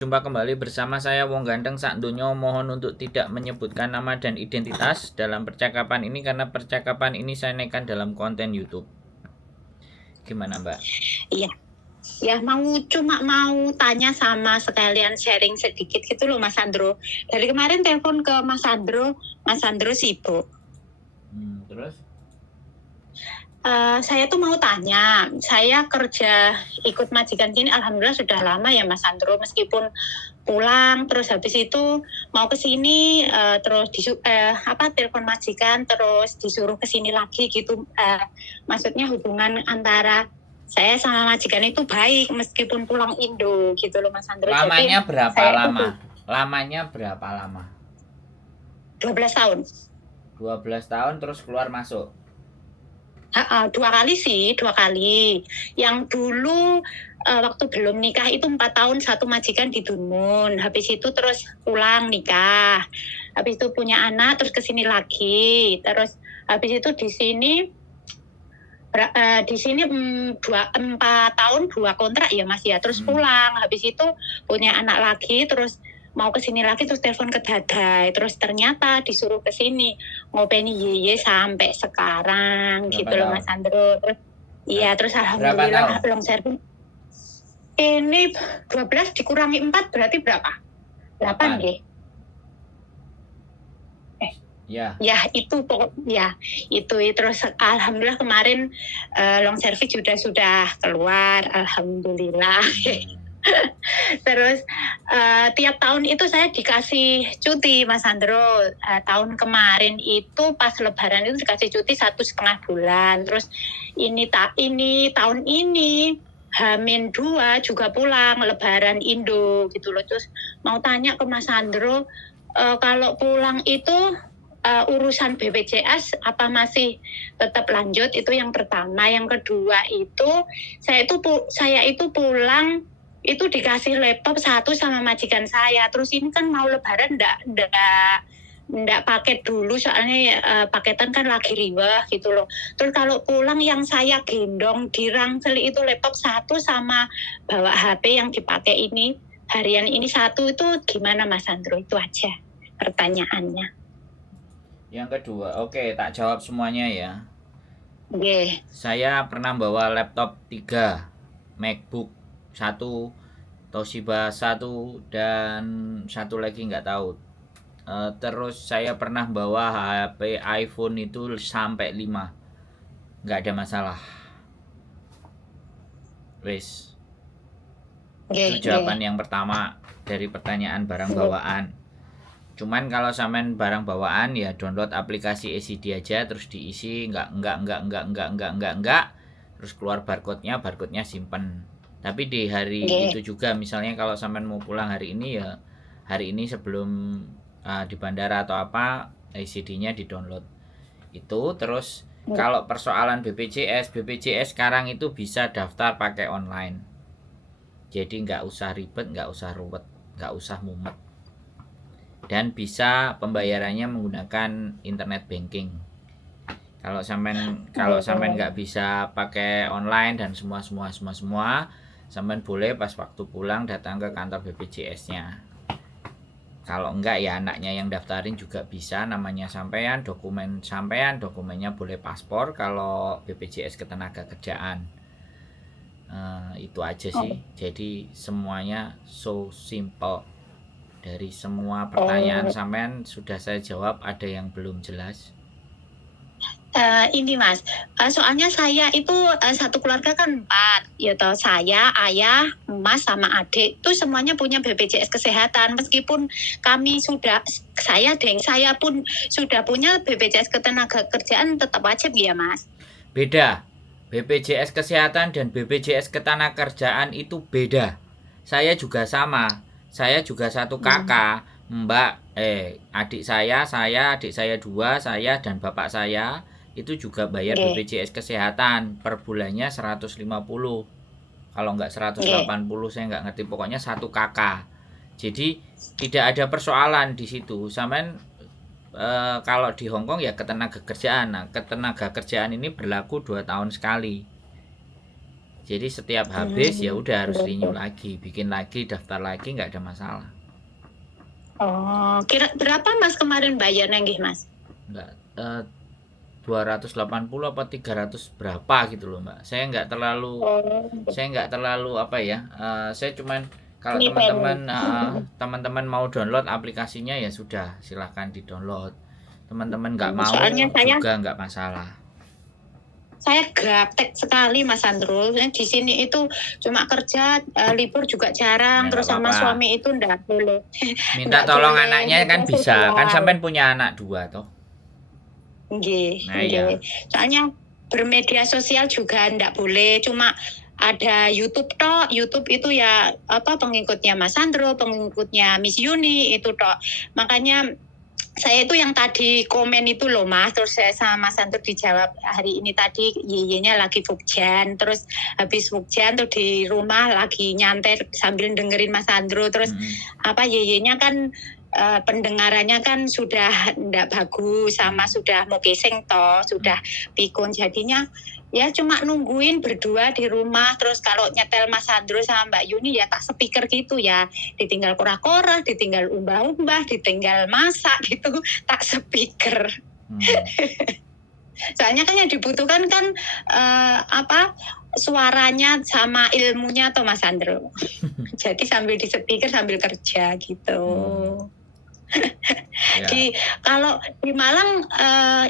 Jumpa kembali bersama saya Wong Ganteng sak donya. Mohon untuk tidak menyebutkan nama dan identitas dalam percakapan ini karena percakapan ini saya naikkan dalam konten YouTube. Gimana, Mbak? Iya. Ya cuma mau tanya sama sekalian sharing sedikit gitu loh Mas Andro. Dari kemarin telepon ke Mas Andro sibuk. Terus? Saya tuh mau tanya, saya kerja ikut majikan sini alhamdulillah sudah lama ya Mas Andro, meskipun pulang terus habis itu mau ke sini terus telepon majikan terus disuruh ke sini lagi gitu. Maksudnya hubungan antara saya sama majikan itu baik meskipun pulang Indo gitu loh Mas Andro. Lamanya berapa lama? Lamanya berapa lama? 12 tahun. 12 tahun terus keluar masuk? 2 kali sih, 2 kali. Yang dulu waktu belum nikah itu 4 tahun satu majikan di Dunmun. Habis itu terus pulang nikah. Habis itu punya anak terus kesini lagi. Terus habis itu di sini 4 tahun 2 kontrak ya Mas ya. Terus pulang. Habis itu punya anak lagi terus mau ke sini lagi terus telepon ke Dadai, terus ternyata disuruh ke sini ngopeni Yeye sampai sekarang. Berapa gitu loh Mas Andro. Terus iya terus alhamdulillah long service ini 12 dikurangi 4 berarti berapa? 8 deh. Ya itu pokoknya itu terus alhamdulillah kemarin long service sudah keluar alhamdulillah. Terus tiap tahun itu saya dikasih cuti Mas Andro. Tahun kemarin itu pas lebaran itu dikasih cuti 1,5 bulan. Terus ini tahun ini H-2 juga pulang lebaran Indo gitu loh. Terus mau tanya ke Mas Andro, kalau pulang itu urusan BPJS apa masih tetap lanjut? Itu yang pertama. Yang kedua itu saya itu pulang itu dikasih laptop 1 sama majikan saya. Terus ini kan mau lebaran ndak paket dulu soalnya paketan kan lagi riwah gitu loh. Terus kalau pulang yang saya gendong di rangsel itu laptop 1 sama bawa HP yang dipakai ini harian ini 1 itu gimana Mas Andro? Itu aja pertanyaannya. Yang kedua, oke, tak jawab semuanya ya. Oke. Saya pernah bawa laptop 3, MacBook 1, Toshiba 1, dan 1 lagi nggak tahu. Terus saya pernah bawa HP iPhone itu sampai 5, nggak ada masalah. Wes. Itu jawaban yang pertama dari pertanyaan barang bawaan. Cuman kalau sampean barang bawaan ya download aplikasi ECD aja terus diisi enggak, terus keluar barcode-nya simpen. Tapi di hari itu juga misalnya kalau sampean mau pulang hari ini ya hari ini sebelum di bandara atau apa ECD-nya di-download. Itu terus kalau persoalan BPJS sekarang itu bisa daftar pakai online. Jadi nggak usah ribet, nggak usah ruwet, nggak usah mumet. Dan bisa pembayarannya menggunakan internet banking. Kalau sampean nggak bisa pakai online dan semua sampean boleh pas waktu pulang datang ke kantor BPJS-nya. Kalau enggak ya anaknya yang daftarin juga bisa, namanya sampean, dokumennya boleh paspor kalau BPJS ketenagakerjaan. Itu aja sih. Jadi semuanya so simple. Dari semua pertanyaan sampean sudah saya jawab, ada yang belum jelas? Ini Mas, soalnya saya itu satu keluarga kan 4, ya toh saya, ayah, Mas sama adik itu semuanya punya BPJS kesehatan meskipun saya pun sudah punya BPJS ketenagakerjaan tetap wajib ya Mas. Beda. BPJS kesehatan dan BPJS ketenagakerjaan itu beda. Saya juga sama. Saya juga satu kakak, adik saya, adik saya 2, saya dan bapak saya itu juga bayar BPJS kesehatan per bulannya 150. Kalau enggak 180 saya enggak ngerti, pokoknya satu kakak. Jadi tidak ada persoalan di situ. Sampean kalau di Hongkong ya ketenagakerjaan. Nah, ketenagakerjaan ini berlaku 2 tahun sekali. Jadi setiap habis ya udah harus renew lagi, bikin lagi, daftar lagi, nggak ada masalah. Oh, kira berapa Mas kemarin bayarnya nggih Mas? Nggak 280 apa 300 berapa gitu loh Mbak. Saya nggak terlalu apa ya. Saya cuman kalau teman-teman mau download aplikasinya ya sudah, silahkan di-download. Teman-teman nggak mau juga nggak masalah. Saya gaptek sekali Mas Andrul. Di sini itu cuma kerja, libur juga jarang. Ya, terus sama suami itu ndak boleh. Minta tolong anaknya kan bisa. Kan sampean punya anak 2 toh. Nggih. Soalnya bermedia sosial juga ndak boleh. Cuma ada YouTube toh. YouTube itu ya apa pengikutnya Mas Andrul, pengikutnya Miss Yuni itu toh. Makanya saya itu yang tadi komen itu loh Mas, terus saya sama Mas Andrul dijawab hari ini tadi yeyenya lagi fukjan, terus habis fukjan tuh di rumah lagi nyantai sambil dengerin Mas Andrul, terus apa yeyenya kan pendengarannya kan sudah ndak bagus sama sudah mau geseng toh, sudah pikun, jadinya ya cuma nungguin berdua di rumah. Terus kalau nyetel Mas Andrul sama Mbak Yuni ya tak speaker gitu ya, ditinggal korah-korah, ditinggal umbah-umbah, ditinggal masak gitu, tak speaker. Soalnya kan yang dibutuhkan kan apa suaranya sama ilmunya toh Mas Andrul. Jadi sambil di speaker sambil kerja gitu. Ya. Kalau di Malang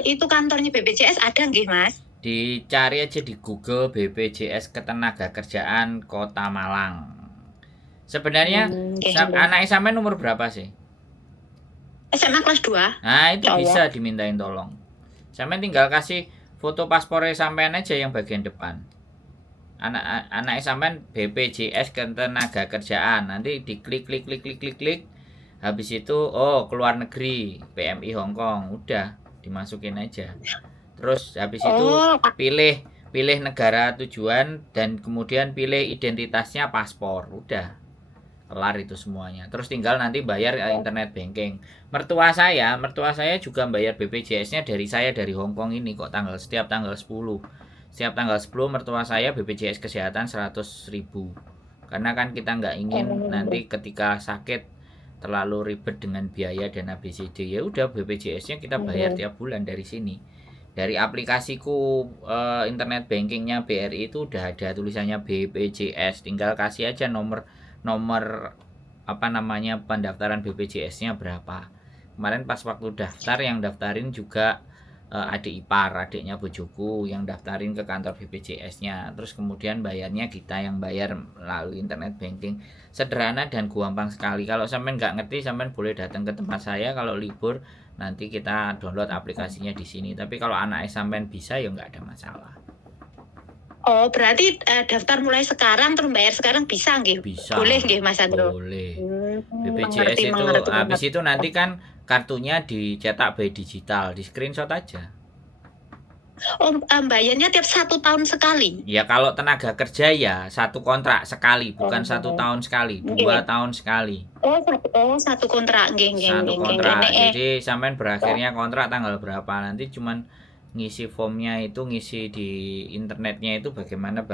itu kantornya BPJS ada nggih Mas? Dicari aja di Google BPJS Ketenagakerjaan Kota Malang. Sebenarnya anak sampean umur berapa sih? SMA kelas 2. Nah, itu bisa dimintain tolong. Sampean tinggal kasih foto paspornya sampean aja yang bagian depan. Anak sampean BPJS Ketenagakerjaan. Nanti diklik. Habis itu keluar negeri, PMI Hong Kong, udah dimasukin aja. Terus habis itu pilih negara tujuan dan kemudian pilih identitasnya paspor, udah kelar itu semuanya. Terus tinggal nanti bayar internet banking. Mertua saya juga bayar BPJS-nya dari Hong Kong ini kok, setiap tanggal 10. Setiap tanggal 10 mertua saya BPJS kesehatan 100.000. Karena kan kita nggak ingin nanti ketika sakit terlalu ribet dengan biaya dan ABCD, ya udah BPJS-nya kita bayar tiap bulan dari sini. Dari aplikasiku internet bankingnya BRI itu udah ada tulisannya BPJS, tinggal kasih aja nomor apa namanya pendaftaran BPJS-nya berapa. Kemarin pas waktu daftar yang daftarin juga adik ipar, adiknya bojoku yang daftarin ke kantor BPJS-nya. Terus kemudian bayarnya kita yang bayar melalui internet banking. Sederhana dan gampang sekali. Kalau sampean nggak ngerti, sampean boleh datang ke tempat saya kalau libur. Nanti kita download aplikasinya di sini. Tapi kalau anak sampean bisa ya nggak ada masalah. Oh, berarti daftar mulai sekarang terus bayar sekarang bisa nggih? Bisa. Boleh nggih Mas Andro? Boleh. BPJS itu habis itu nanti kan kartunya dicetak by digital, di screenshot aja. Oh, bayarnya tiap 1 tahun sekali? Ya kalau tenaga kerja ya 1 kontrak sekali, bukan 1 tahun sekali, 2 tahun sekali. Oh, 1 kontrak nggih. 1 kontrak. Jadi sampean berakhirnya kontrak tanggal berapa, nanti cuman ngisi formnya itu, ngisi di internetnya itu bagaimana,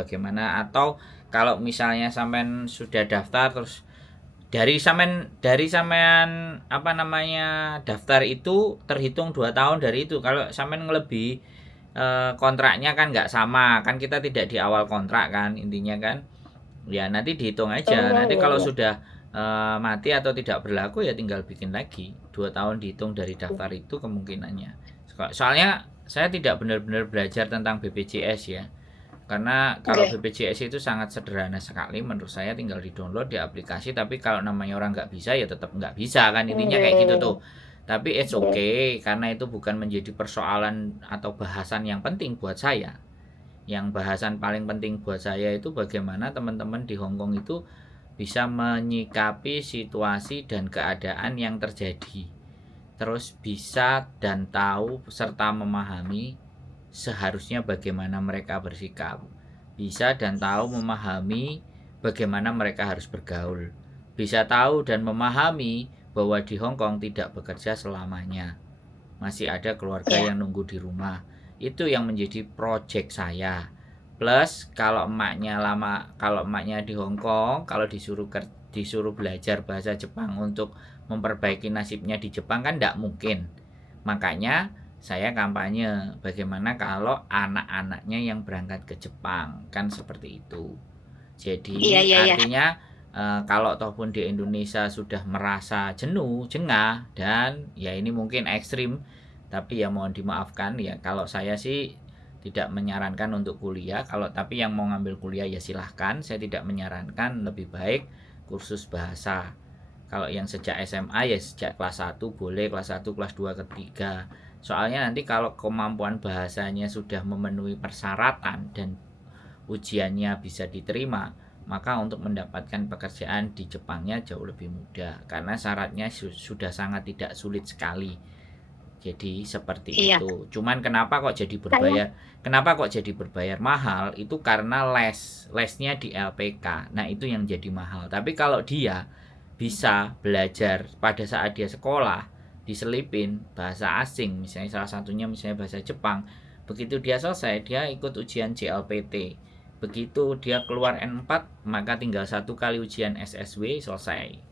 atau kalau misalnya sampean sudah daftar terus dari sampean apa namanya daftar itu terhitung 2 tahun dari itu. Kalau sampean ngelebihi kontraknya kan nggak sama kan, kita tidak di awal kontrak kan intinya kan ya, nanti dihitung aja. Nanti kalau sudah mati atau tidak berlaku ya tinggal bikin lagi. 2 tahun dihitung dari daftar itu kemungkinannya. Soalnya saya tidak benar-benar belajar tentang BPJS ya, karena kalau BPJS itu sangat sederhana sekali menurut saya, tinggal di-download di aplikasi. Tapi kalau namanya orang nggak bisa ya tetap nggak bisa kan, intinya kayak gitu tuh. Tapi it's okay, karena itu bukan menjadi persoalan atau bahasan yang penting buat saya. Yang bahasan paling penting buat saya itu bagaimana teman-teman di Hong Kong itu bisa menyikapi situasi dan keadaan yang terjadi. Terus bisa dan tahu serta memahami seharusnya bagaimana mereka bersikap. Bisa dan tahu memahami bagaimana mereka harus bergaul. Bisa tahu dan memahami bahwa di Hong Kong tidak bekerja selamanya. Masih ada keluarga yang nunggu di rumah. Itu yang menjadi proyek saya. Plus kalau emaknya di Hong Kong, kalau disuruh belajar bahasa Jepang untuk memperbaiki nasibnya di Jepang kan tidak mungkin. Makanya saya kampanye bagaimana kalau anak-anaknya yang berangkat ke Jepang, kan seperti itu. Jadi artinya kalau ataupun di Indonesia sudah merasa jenuh, jengah, dan ya ini mungkin ekstrim, tapi ya mohon dimaafkan ya, kalau saya sih tidak menyarankan untuk kuliah. Tapi yang mau ngambil kuliah ya silahkan, saya tidak menyarankan, lebih baik kursus bahasa. Kalau yang sejak SMA ya sejak kelas 1 boleh, kelas 1, kelas 2, ketiga. Soalnya nanti kalau kemampuan bahasanya sudah memenuhi persyaratan dan ujiannya bisa diterima, maka untuk mendapatkan pekerjaan di Jepangnya jauh lebih mudah karena syaratnya sudah sangat tidak sulit sekali. Jadi seperti itu. Cuman kenapa kok jadi berbayar? Kenapa kok jadi berbayar mahal? Itu karena lesnya di LPK. Nah, itu yang jadi mahal. Tapi kalau dia bisa belajar pada saat dia sekolah, diselipin bahasa asing, misalnya salah satunya misalnya bahasa Jepang, begitu dia selesai, dia ikut ujian JLPT. Begitu dia keluar N4, maka tinggal 1 kali ujian SSW, selesai.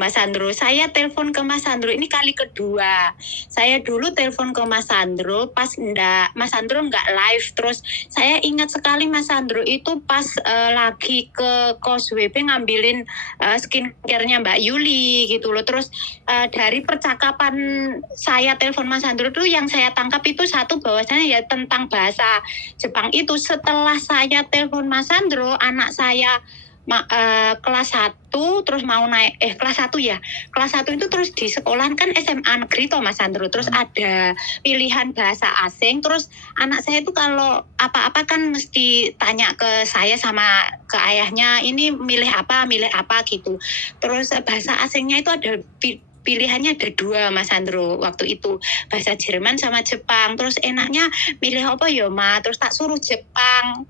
Mas Sandro, saya telepon ke Mas Sandro ini kali kedua. Saya dulu telepon ke Mas Sandro pas Mas Sandro nggak live. Terus saya ingat sekali Mas Sandro itu pas lagi ke kos WP ngambilin skincare-nya Mbak Yuli gitu loh. Terus dari percakapan saya telepon Mas Sandro itu yang saya tangkap itu satu, bahwasanya ya tentang bahasa Jepang itu. Setelah saya telepon Mas Sandro, anak saya kelas 1 terus mau naik kelas 1 ya. Kelas 1 itu terus di sekolah kan SMA negeri toh Mas Sandro. Terus ada pilihan bahasa asing. Terus anak saya itu kalau apa-apa kan mesti tanya ke saya sama ke ayahnya, ini milih apa gitu. Terus bahasa asingnya itu ada pilihannya ada 2 Mas Sandro waktu itu, bahasa Jerman sama Jepang. Terus enaknya milih apa ya Ma? Terus tak suruh Jepang.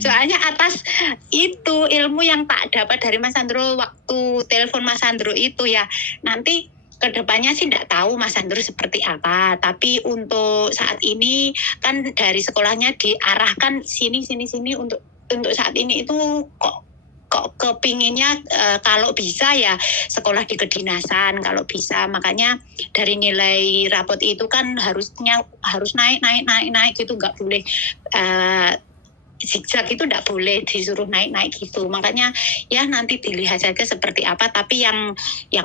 Soalnya atas itu ilmu yang tak dapat dari Mas Sandro waktu telepon Mas Sandro itu ya. Nanti kedepannya sih tidak tahu Mas Sandro seperti apa. Tapi untuk saat ini kan dari sekolahnya diarahkan sini untuk saat ini itu kok kepinginnya kalau bisa ya sekolah di kedinasan kalau bisa. Makanya dari nilai rapot itu kan harus naik gitu, nggak boleh zigzag, itu tidak boleh disuruh naik gitu. Makanya ya nanti dilihat saja seperti apa, tapi yang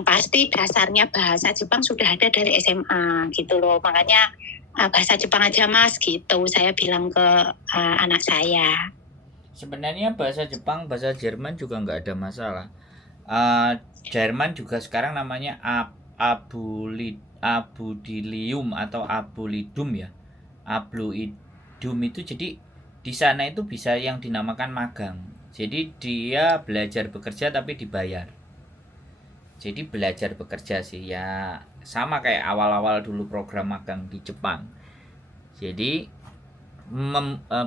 pasti dasarnya bahasa Jepang sudah ada dari SMA gitu loh. Makanya bahasa Jepang aja Mas gitu saya bilang ke anak saya. Sebenarnya bahasa Jepang, bahasa Jerman juga nggak ada masalah. Jerman juga sekarang namanya abudilium atau abulidum ya. Abluidum itu jadi di sana itu bisa yang dinamakan magang. Jadi dia belajar bekerja tapi dibayar. Jadi belajar bekerja sih ya sama kayak awal-awal dulu program magang di Jepang. Jadi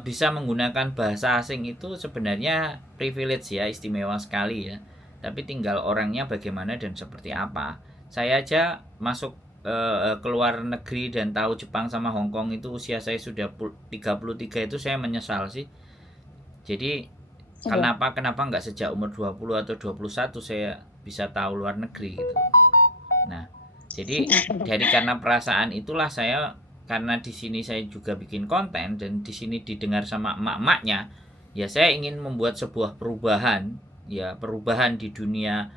bisa menggunakan bahasa asing itu sebenarnya privilege ya, istimewa sekali ya. Tapi tinggal orangnya bagaimana dan seperti apa. Saya aja masuk ke luar negeri dan tahu Jepang sama Hong Kong itu usia saya sudah 33 itu saya menyesal sih. Jadi kenapa nggak sejak umur 20 atau 21 saya bisa tahu luar negeri gitu. Nah, jadi karena perasaan itulah saya, karena di sini saya juga bikin konten dan di sini didengar sama emak-emaknya, ya saya ingin membuat sebuah perubahan di dunia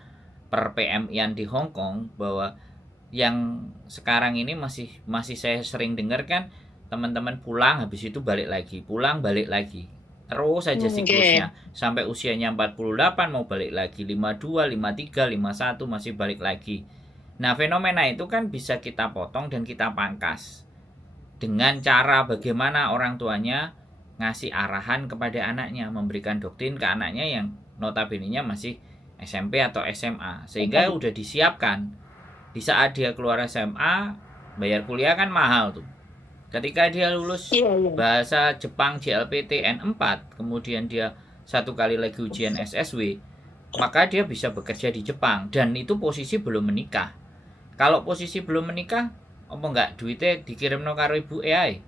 per PMI-an di Hong Kong, bahwa yang sekarang ini masih saya sering dengar kan, teman-teman pulang habis itu balik lagi, pulang balik lagi. Terus saja siklusnya sampai usianya 48 mau balik lagi, 52, 53, 51 masih balik lagi. Nah, fenomena itu kan bisa kita potong dan kita pangkas dengan cara bagaimana orang tuanya ngasih arahan kepada anaknya, memberikan doktrin ke anaknya yang notabene-nya masih SMP atau SMA, sehingga udah disiapkan di saat dia keluar SMA, bayar kuliah kan mahal tuh. Ketika dia lulus bahasa Jepang JLPT N4, kemudian dia 1 kali lagi ujian SSW, maka dia bisa bekerja di Jepang, dan itu posisi belum menikah. Kalau posisi belum menikah, apa enggak duitnya dikirim no karo ibu AI?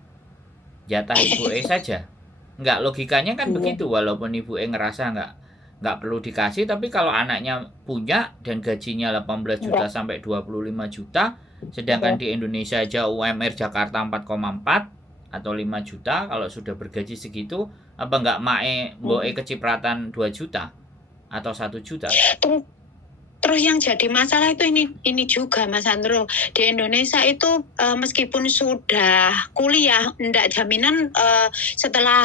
jatah ibu saja. Enggak, logikanya kan Iya. begitu, walaupun ibu ngerasa enggak perlu dikasih, tapi kalau anaknya punya dan gajinya 18 juta sampai 25 juta, sedangkan di Indonesia aja UMR Jakarta 4,4 atau 5 juta, kalau sudah bergaji segitu, apa enggak mboe kecipratan 2 juta atau 1 juta? Terus yang jadi masalah itu ini juga Mas Andro, di Indonesia itu meskipun sudah kuliah, enggak jaminan setelah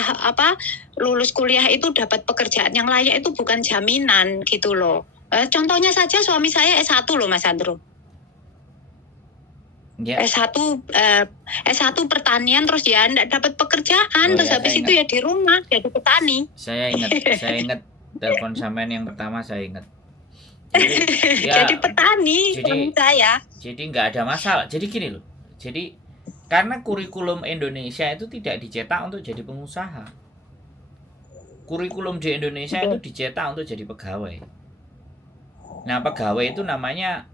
lulus kuliah itu dapat pekerjaan yang layak, itu bukan jaminan gitu loh. Contohnya saja suami saya S1 loh Mas Andro. Ya. S1 pertanian, terus ya enggak dapat pekerjaan, terus habis itu ya di rumah jadi petani. Saya ingat telepon sampean yang pertama, saya ingat. Jadi petani suami saya. Jadi nggak ada masalah. Jadi gini loh. Jadi karena kurikulum Indonesia itu tidak dicetak untuk jadi pengusaha. Kurikulum di Indonesia itu dicetak untuk jadi pegawai. Nah, pegawai itu namanya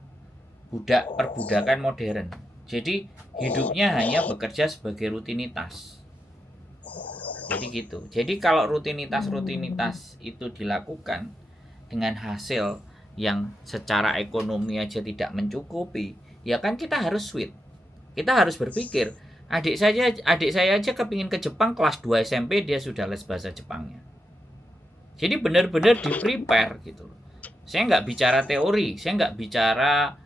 perbudakan modern. Jadi hidupnya hanya bekerja sebagai rutinitas. Jadi gitu. Jadi kalau rutinitas itu dilakukan dengan hasil yang secara ekonomi aja tidak mencukupi, ya kan kita harus switch. Kita harus berpikir, adik saya aja kepingin ke Jepang kelas 2 SMP dia sudah les bahasa Jepangnya. Jadi benar-benar di-prepare gitu. Saya nggak bicara teori, saya nggak bicara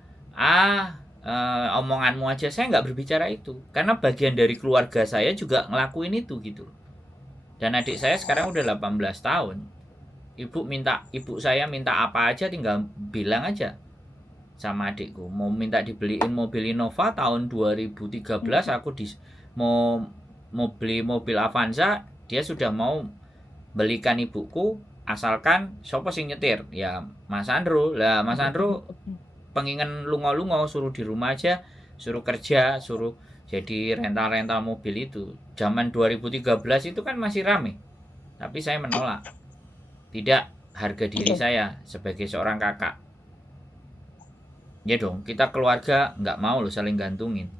omonganmu aja, saya nggak berbicara itu. Karena bagian dari keluarga saya juga ngelakuin itu gitu. Dan adik saya sekarang udah 18 tahun. Ibu saya minta apa aja tinggal bilang aja sama adikku, mau minta dibeliin mobil Innova tahun 2013, aku mau beli mobil Avanza, dia sudah mau belikan ibuku, asalkan siapa sing nyetir, ya Mas Andro. Lah Mas Andro pengen lungo-lungo, suruh di rumah aja, suruh kerja, suruh jadi rental mobil itu. Zaman 2013 itu kan masih rame, tapi saya menolak. Tidak, harga diri saya sebagai seorang kakak. Ya dong, kita keluarga nggak mau loh saling gantungin.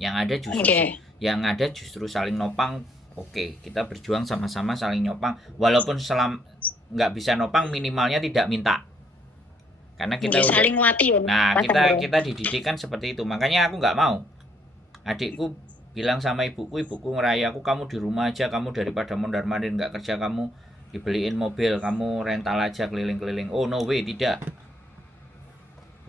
Yang ada justru saling nopang. Oke, kita berjuang sama-sama saling nopang. Walaupun nggak bisa nopang, minimalnya tidak minta. Karena kita saling nguati. Nah, kita dididik kan seperti itu. Makanya aku nggak mau. Adikku bilang sama ibuku ngeraya aku, kamu di rumah aja, kamu daripada mondar-mandir nggak kerja, kamu dibeliin mobil, kamu rental aja keliling-keliling. Oh no way, tidak.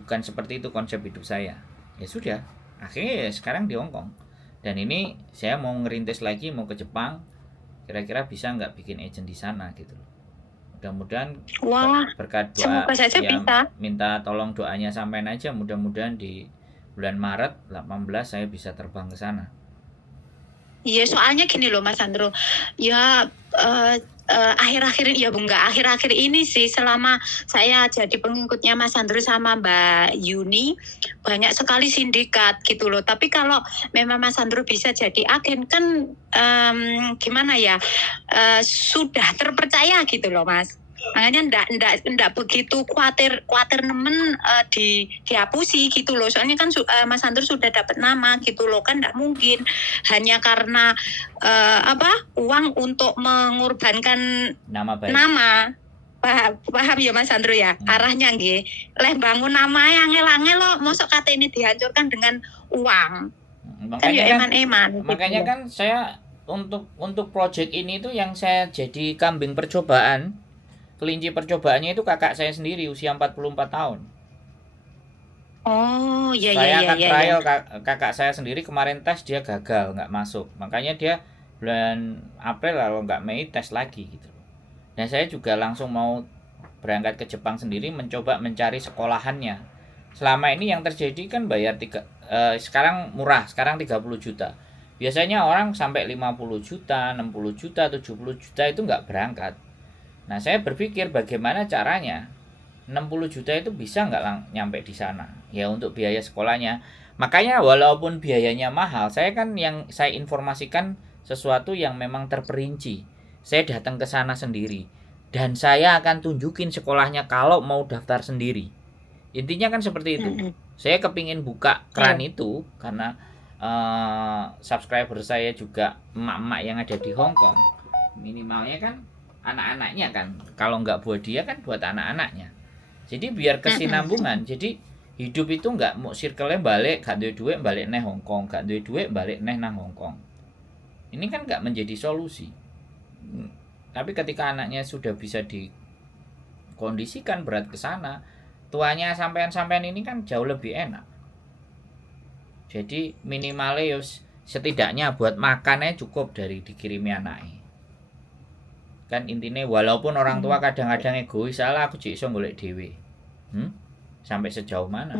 Bukan seperti itu konsep hidup saya. Ya sudah, akhirnya ya sekarang di Hong Kong. Dan ini saya mau ngerintis lagi, mau ke Jepang. Kira-kira bisa nggak bikin agent di sana gitu. Mudah-mudahan berkat doa saja ya, bisa. Minta tolong doanya sampein aja, mudah-mudahan di bulan Maret 18 saya bisa terbang ke sana. Iya, soalnya gini loh Mas Andro. Ya akhir-akhir ini sih, selama saya jadi pengikutnya Mas Andro sama Mbak Yuni, banyak sekali sindikat gitu loh. Tapi kalau memang Mas Andro bisa jadi agen kan gimana ya, sudah terpercaya gitu loh Mas. Makanya ndak begitu khawatir nemen dihapusi gitu loh. Soalnya kan Mas Andro sudah dapat nama gitu loh, kan ndak mungkin hanya karena uang untuk mengorbankan nama baik. Paham ya Mas Andro ya? Arahnya nggih. Leh bangun nama yang angel-angel lo, mosok kata ini dihancurkan dengan uang. Makanya kan eman-eman. Makanya kan saya untuk project ini tuh yang saya jadi kambing percobaan. Kelinci percobaannya itu kakak saya sendiri, usia 44 tahun. Oh, iya. Saya akan trial kakak saya sendiri, kemarin tes dia gagal, nggak masuk. Makanya dia bulan April lalu nggak Mei tes lagi gitu. Dan saya juga langsung mau berangkat ke Jepang sendiri, mencoba mencari sekolahannya. Selama ini yang terjadi kan bayar sekarang murah, sekarang 30 juta. Biasanya orang sampai 50 juta, 60 juta, 70 juta itu nggak berangkat. Nah, saya berpikir bagaimana caranya 60 juta itu bisa nggak nyampe di sana. Ya untuk biaya sekolahnya. Makanya walaupun biayanya mahal, saya informasikan sesuatu yang memang terperinci. Saya datang ke sana sendiri. Dan saya akan tunjukin sekolahnya kalau mau daftar sendiri. Intinya kan seperti itu. Saya kepingin buka keran itu karena subscriber saya juga emak-emak yang ada di Hong Kong, minimalnya kan anak-anaknya kan, kalau nggak buat dia kan buat anak-anaknya. Jadi biar kesinambungan. Jadi hidup itu nggak mau circle-nya balik, gak duwe duit balik neh Hong Kong, gak duwe duit balik neh nang Hong Kong. Ini kan nggak menjadi solusi. Tapi ketika anaknya sudah bisa dikondisikan berat ke sana, tuanya sampean-sampean ini kan jauh lebih enak. Jadi minimalnya setidaknya buat makannya cukup dari dikirimi anaknya. Kan intinya walaupun orang tua kadang-kadang egois, salah aku iso golek dhewe. Sampai sejauh mana?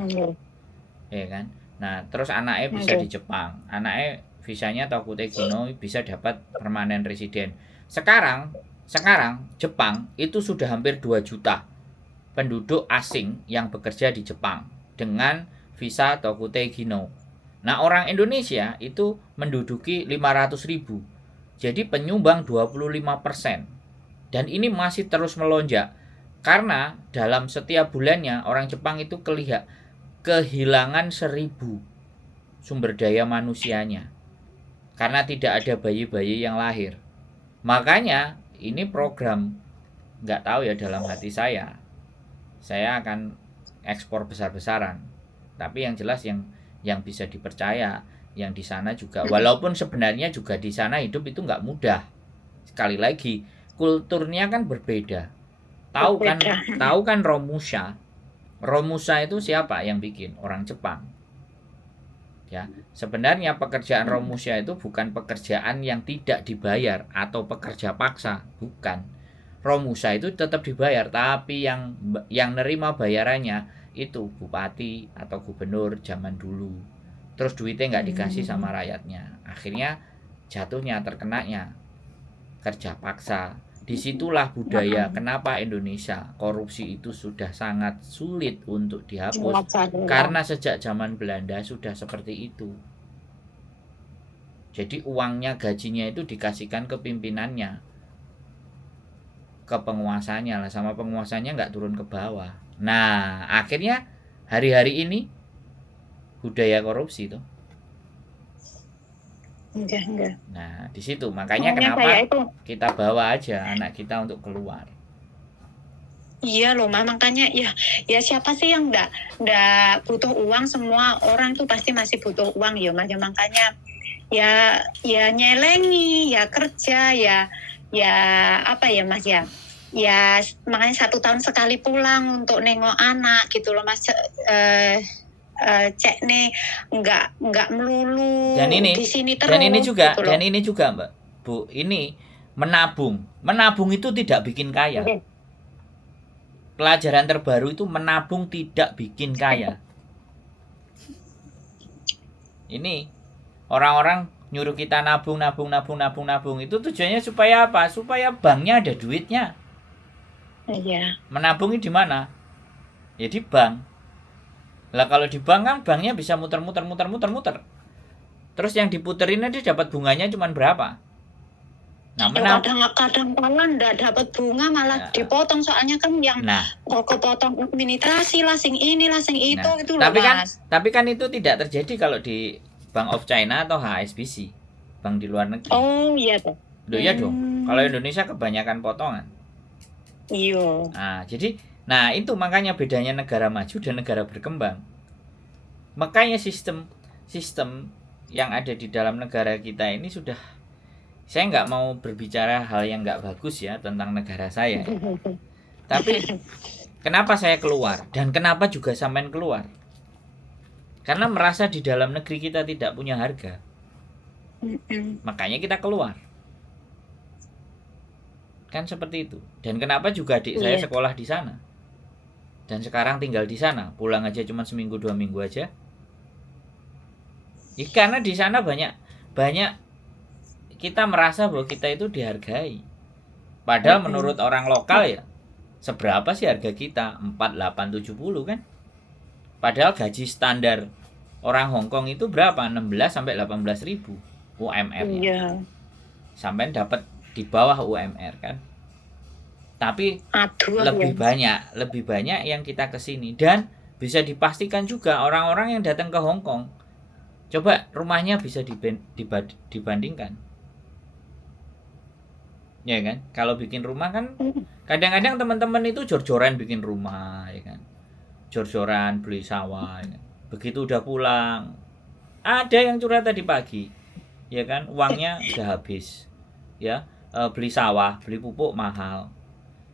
Ya kan? Nah, terus anaknya bisa di Jepang. Anaknya visanya Tokute Gino bisa dapat permanen residen. Sekarang Jepang itu sudah hampir 2 juta penduduk asing yang bekerja di Jepang dengan visa Tokute Gino. Nah, orang Indonesia itu menduduki 500.000. Jadi penyumbang 25%. Dan ini masih terus melonjak. Karena dalam setiap bulannya orang Jepang itu kehilangan 1.000 sumber daya manusianya. Karena tidak ada bayi-bayi yang lahir. Makanya ini program, nggak tahu ya, dalam hati saya akan ekspor besar-besaran. Tapi yang jelas yang bisa dipercaya, yang di sana juga, walaupun sebenarnya juga di sana hidup itu nggak mudah. Sekali lagi, kulturnya kan berbeda. Tahu kan Romusha? Romusha itu siapa yang bikin? Orang Jepang. Ya, sebenarnya pekerjaan Romusha itu bukan pekerjaan yang tidak dibayar atau pekerja paksa, bukan. Romusha itu tetap dibayar, tapi yang nerima bayarannya itu bupati atau gubernur zaman dulu. Terus duitnya nggak dikasih sama rakyatnya. Akhirnya jatuhnya terkenanya kerja paksa. Disitulah budaya kenapa Indonesia korupsi itu sudah sangat sulit untuk dihapus, karena sejak zaman Belanda sudah seperti itu. Jadi uangnya, gajinya itu dikasihkan ke pimpinannya, ke penguasanya lah, sama penguasanya nggak turun ke bawah. Nah, akhirnya hari-hari ini budaya korupsi itu. Enggak. Nah, di situ makanya kenapa kita bawa aja anak kita untuk keluar. Iya loh, makanya ya siapa sih yang enggak butuh uang? Semua orang tuh pasti masih butuh uang ya, Mas. Makanya ya nyelengi, ya kerja, ya apa ya, Mas ya. Ya makanya 1 tahun sekali pulang untuk nengok anak gitu loh, Mas. Cek nih nggak melulu di sini terus. Dan ini juga Mbak Bu, ini menabung itu tidak bikin kaya. Pelajaran terbaru itu menabung tidak bikin kaya. Ini orang-orang nyuruh kita nabung itu tujuannya supaya apa? Supaya banknya ada duitnya. Iya. Menabungnya di mana? Ya di bank. Lah kalau di bank kan banknya bisa muter. Terus yang diputerin aja dapat bunganya cuma berapa? Nah, kadang kala ndak dapat bunga, malah dipotong, soalnya kan yang kepotong administrasi lah, sing ini lah, sing itu loh, Mas. Tapi kan itu tidak terjadi kalau di Bank of China atau HSBC, bank di luar negeri. Oh iya tuh. Iya dong. Kalau Indonesia kebanyakan potongan. Iya. Nah, itu makanya bedanya negara maju dan negara berkembang. Makanya sistem yang ada di dalam negara kita ini sudah, saya nggak mau berbicara hal yang nggak bagus ya tentang negara saya. Tapi kenapa saya keluar dan kenapa juga sampean keluar? Karena merasa di dalam negeri kita tidak punya harga. Makanya kita keluar. Kan seperti itu. Dan kenapa juga adik saya sekolah di sana? Dan sekarang tinggal di sana, pulang aja cuma seminggu 2 minggu aja. Karena di sana banyak kita merasa bahwa kita itu dihargai. Padahal menurut orang lokal ya, seberapa sih harga kita? 4, 8, 70 kan? Padahal gaji standar orang Hong Kong itu berapa? 16 sampai 18.000 UMR-nya. Iya. Sampai dapat di bawah UMR kan? Tapi lebih banyak yang kita kesini. Dan bisa dipastikan juga orang-orang yang datang ke Hong Kong Coba rumahnya bisa dibandingkan. Ya kan? Kalau bikin rumah kan kadang-kadang teman-teman itu jor-joran bikin rumah, ya kan? Jor-joran beli sawah, ya kan? Begitu udah pulang, ada yang curhat tadi pagi, ya kan? Uangnya udah habis. Ya, beli sawah, beli pupuk mahal.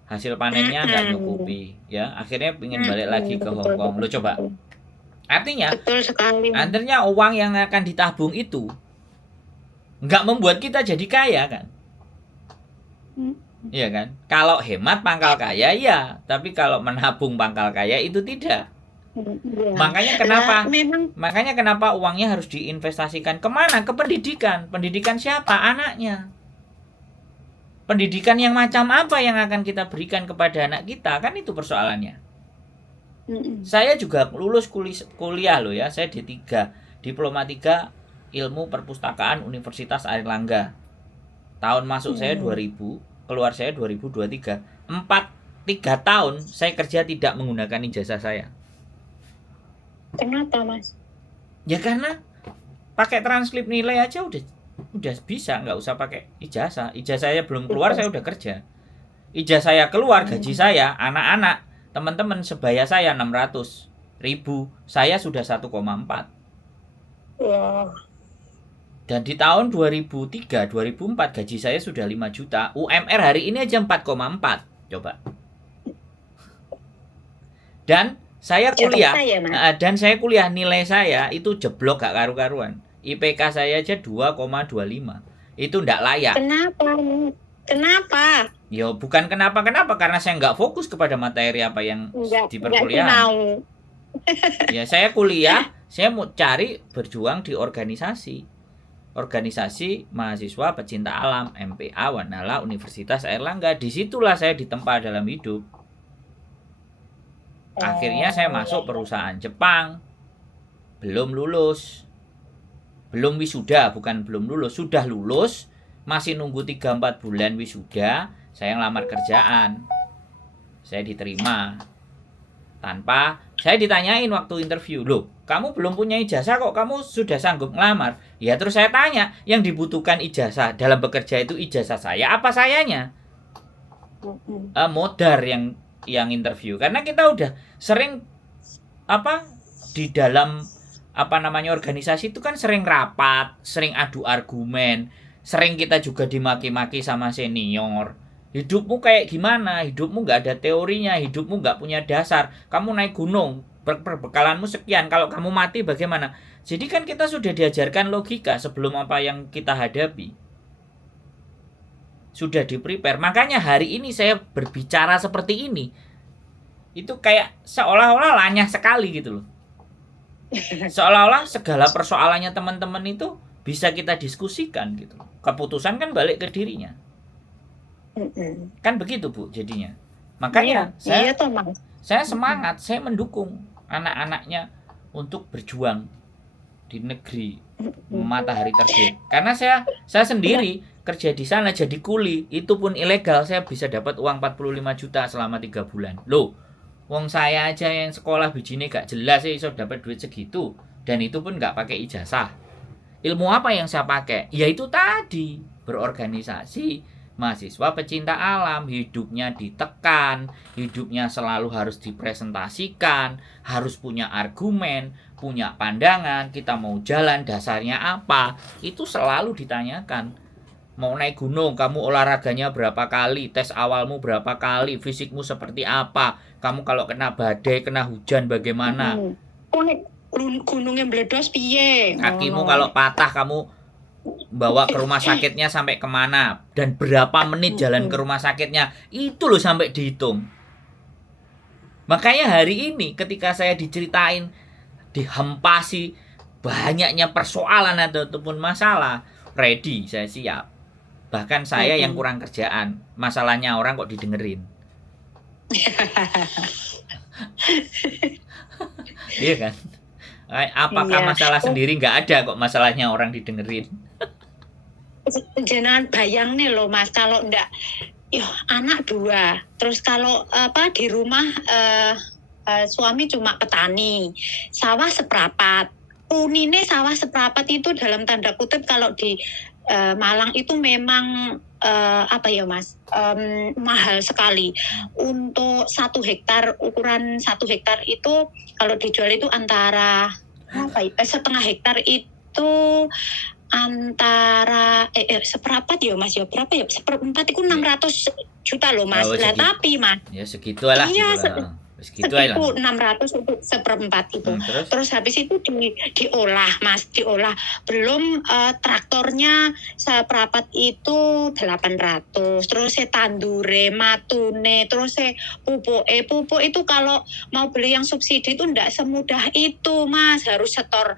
Hasil panennya nggak nyukupi, ya. Akhirnya pengen balik lagi ke Hong Kong. Lo coba. Artinya, Betul sekali. artinya uang yang akan ditabung itu nggak membuat kita jadi kaya kan? Iya kan? Kalau hemat pangkal kaya ya, tapi kalau menabung pangkal kaya itu tidak. Ya. Makanya kenapa uangnya harus diinvestasikan kemana? Ke pendidikan. Pendidikan siapa? Anaknya. Pendidikan yang macam apa yang akan kita berikan kepada anak kita? Kan itu persoalannya. Saya juga lulus kuliah loh ya. Saya D3, Diploma 3 Ilmu Perpustakaan Universitas Airlangga. Tahun masuk saya 2000, keluar saya 2023. 3 tahun saya kerja tidak menggunakan ijazah saya. Kenapa, Mas? Ya karena pakai transkrip nilai aja udah bisa, nggak usah pakai ijazah. Ijazah saya belum keluar saya udah kerja. Ijazah saya keluar, gaji saya, anak-anak, teman-teman sebaya saya 600.000, saya sudah 1,4. Wow. Dan di tahun 2003, 2004 gaji saya sudah 5 juta. UMR hari ini aja 4,4. Coba. Dan saya kuliah, nilai saya itu jeblok gak karu-karuan. IPK saya aja 2,25. Itu ndak layak. Kenapa? Ya bukan kenapa, karena saya nggak fokus kepada materi apa yang di perkuliahan. Ya saya kuliah, saya mau cari berjuang di organisasi mahasiswa pecinta alam, MPA Wanala Universitas Airlangga. Disitulah saya ditempa dalam hidup. Akhirnya saya masuk perusahaan Jepang. Belum lulus. Belum wisuda, bukan belum lulus, sudah lulus. Masih nunggu 3-4 bulan wisuda, saya ngelamar kerjaan. Saya diterima. Tanpa, saya ditanyain waktu interview, loh kamu belum punya ijazah kok kamu sudah sanggup ngelamar? Ya terus saya tanya, yang dibutuhkan ijazah dalam bekerja itu ijazah saya apa sayanya? Modar yang interview. Karena kita udah sering di dalam organisasi itu kan sering rapat, sering adu argumen, sering kita juga dimaki-maki sama senior. Hidupmu kayak gimana? Hidupmu nggak ada teorinya, hidupmu nggak punya dasar. Kamu naik gunung, perbekalanmu sekian, kalau kamu mati bagaimana? Jadi kan kita sudah diajarkan logika sebelum apa yang kita hadapi. Sudah di-prepare. Makanya hari ini saya berbicara seperti ini. Itu kayak seolah-olah lanyah sekali gitu loh. Seolah-olah segala persoalannya teman-teman itu bisa kita diskusikan gitu. Keputusan kan balik ke dirinya. Kan begitu Bu jadinya. Makanya saya semangat, saya mendukung anak-anaknya untuk berjuang di negeri matahari terbit. Karena saya sendiri kerja di sana jadi kuli, itu pun ilegal, saya bisa dapat uang 45 juta selama 3 bulan. Loh, wong saya aja yang sekolah bijine gak jelas iso dapat duit segitu, dan itu pun gak pakai ijazah. Ilmu apa yang saya pakai? Ya itu tadi, berorganisasi, mahasiswa pecinta alam, hidupnya ditekan, hidupnya selalu harus dipresentasikan, harus punya argumen, punya pandangan, kita mau jalan dasarnya apa, itu selalu ditanyakan. Mau naik gunung, kamu olahraganya berapa kali, tes awalmu berapa kali, fisikmu seperti apa, kamu kalau kena badai, kena hujan bagaimana, gunungnya meledos piye, kakimu kalau patah kamu bawa ke rumah sakitnya sampai kemana, dan berapa menit jalan ke rumah sakitnya, itu loh sampai dihitung. Makanya hari ini ketika saya diceritain, dihempasi banyaknya persoalan ataupun masalah, ready, saya siap. Bahkan saya yang kurang kerjaan, masalahnya orang kok didengerin. Iya kan? Apakah masalah sendiri nggak ada kok masalahnya orang didengerin? Jangan bayang nih loh Mas, kalau enggak, anak 2, terus kalau di rumah suami cuma petani, sawah seprapat, unine sawah seprapat itu dalam tanda kutip kalau di Malang itu memang apa ya Mas, mahal sekali. Untuk 1 hektar, ukuran 1 hektar itu kalau dijual itu antara setengah hektar itu antara seperempat ya Mas ya, berapa ya, seperempat itu 600 juta loh Mas. Lah tapi Mas ya segitu lah iya, gitu. Segitu 600 untuk seperempat itu. Terus habis itu diolah Mas, diolah. Belum traktornya seprapat itu 800. Terus tandure, matune, terus pupuk itu kalau mau beli yang subsidi itu enggak semudah itu Mas. Harus setor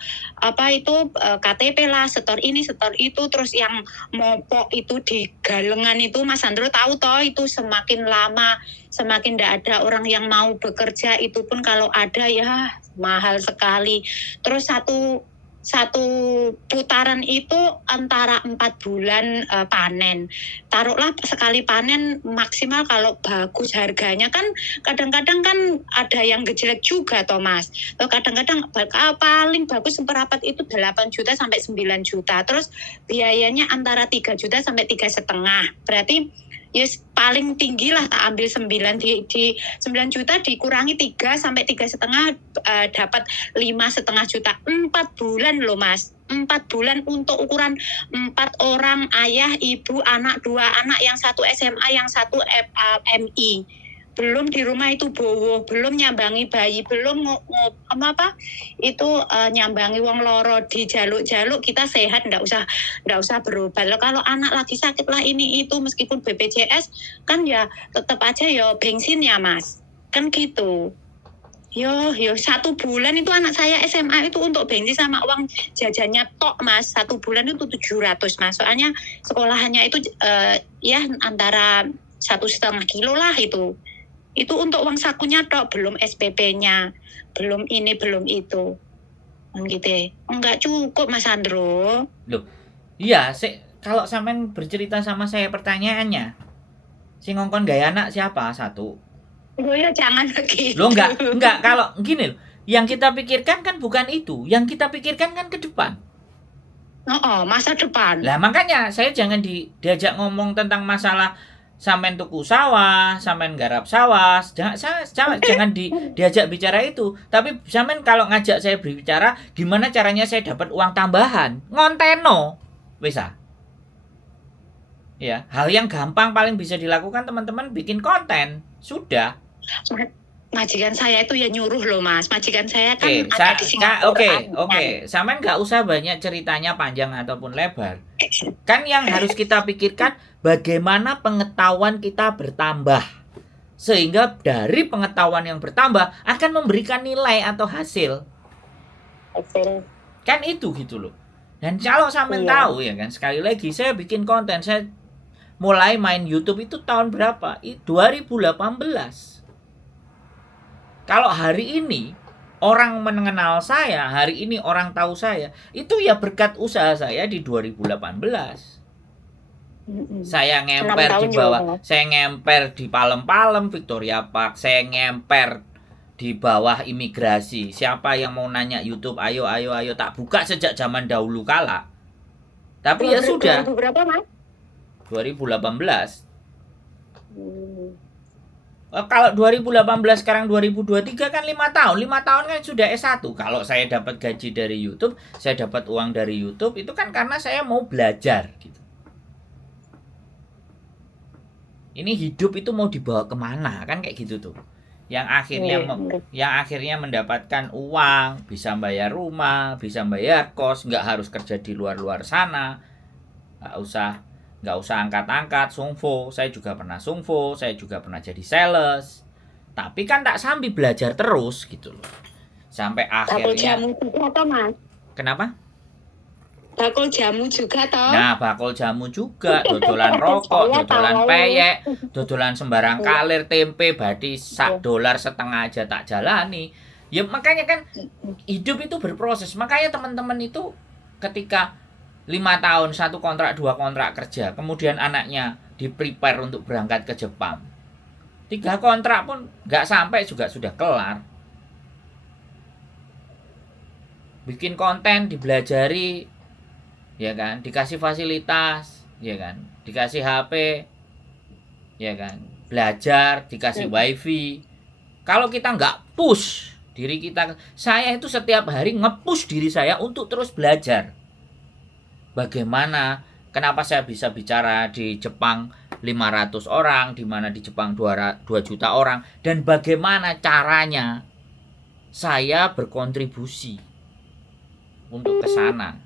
KTP lah, setor ini, setor itu. Terus yang mopok itu di galengan itu Mas Sandro tahu toh, itu semakin lama semakin tidak ada orang yang mau bekerja, itu pun kalau ada ya mahal sekali. Terus satu putaran itu antara 4 bulan panen. Taruhlah sekali panen maksimal kalau bagus harganya kan kadang-kadang kan ada yang gejlek juga toh Mas. Kadang-kadang paling bagus seperempat itu 8 juta sampai 9 juta. Terus biayanya antara 3 juta sampai 3,5. Berarti yes, paling tinggi lah tak ambil 9 di 9 juta dikurangi 3 sampai 3,5 dapat 5,5 juta. 4 bulan loh Mas. 4 bulan untuk ukuran 4 orang, ayah, ibu, anak, 2 anak, yang 1 SMA, yang 1 MI. Belum di rumah itu bowo, belum nyambangi bayi, belum nyambangi wong loro, di jaluk-jaluk kita sehat, nggak usah berobat. Kalau anak lagi sakit lah ini itu, meskipun BPJS kan ya tetap aja ya bensin ya Mas, kan gitu. Yo 1 bulan itu anak saya SMA itu untuk bensin sama uang jajannya tok Mas, 1 bulan itu 700 Mas. Soalnya sekolahannya itu ya antara 1,5 kilo lah itu. Itu untuk uang sakunya tok, belum SPP-nya, belum ini, belum itu. Gitu. Enggak cukup Mas Sandro. Loh, iya, kalau sampean bercerita sama saya pertanyaannya, si ngongkon gaya anak siapa? 1. Oh ya jangan begitu. Loh enggak, kalau gini loh, yang kita pikirkan kan bukan itu, yang kita pikirkan kan ke depan. Masa depan. Lah makanya saya jangan diajak ngomong tentang masalah sampean tuku sawah, sampean garap sawah, jangan diajak bicara itu. Tapi sampean kalau ngajak saya berbicara, gimana caranya saya dapat uang tambahan? Ngonteno, bisa. Ya, hal yang gampang paling bisa dilakukan teman-teman bikin konten, sudah. Majikan saya itu ya nyuruh loh Mas. Majikan saya kan ada di Singapura. Oke. Sampean nggak usah banyak ceritanya panjang ataupun lebar. Kan yang harus kita pikirkan bagaimana pengetahuan kita bertambah. Sehingga dari pengetahuan yang bertambah akan memberikan nilai atau hasil. Kan itu gitu loh. Dan kalau sampean tahu ya kan, sekali lagi saya bikin konten, saya mulai main YouTube itu tahun berapa? 2018. Kalau hari ini orang mengenal saya, hari ini orang tahu saya, itu ya berkat usaha saya di 2018. Saya ngemper di bawah, saya ngemper di Palem-Palem, Victoria Park, saya ngemper di bawah imigrasi. Siapa yang mau nanya YouTube, ayo, tak buka sejak zaman dahulu kala. Tapi ya sudah. Berapa Mas? 2018. Kalau 2018 sekarang 2023 kan 5 tahun. 5 tahun kan sudah S1. Kalau saya dapat gaji dari YouTube, saya dapat uang dari YouTube, itu kan karena saya mau belajar gitu. Ini hidup itu mau dibawa kemana kan kayak gitu tuh. Yang akhirnya mendapatkan uang, bisa bayar rumah, bisa bayar kos, nggak harus kerja di luar sana. Nggak usah angkat-angkat sungfo. Saya juga pernah sungfo, saya juga pernah jadi sales. Tapi kan tak sambil belajar terus gitu loh. Sampai akhirnya. Bakul jamu juga toh Mas? Kenapa? Bakul jamu juga toh? Nah, bakul jamu juga, dodolan rokok, dodolan peyek, dodolan sembarang kalir, tempe, badi $1 setengah aja tak jalani. Ya makanya kan hidup itu berproses. Makanya teman-teman itu ketika 5 tahun, 1 kontrak, 2 kontrak kerja, kemudian anaknya di-prepare untuk berangkat ke Jepang. 3 kontrak pun nggak sampai juga sudah kelar. bikin konten, dibelajari, ya kan, dikasih fasilitas, ya kan, dikasih HP, ya kan, belajar, dikasih wifi. Kalau kita nggak push diri kita, saya itu setiap hari nge-push diri saya untuk terus belajar. Bagaimana, kenapa saya bisa bicara di Jepang 500 orang, di mana di Jepang 2 juta orang, dan bagaimana caranya saya berkontribusi untuk ke sana.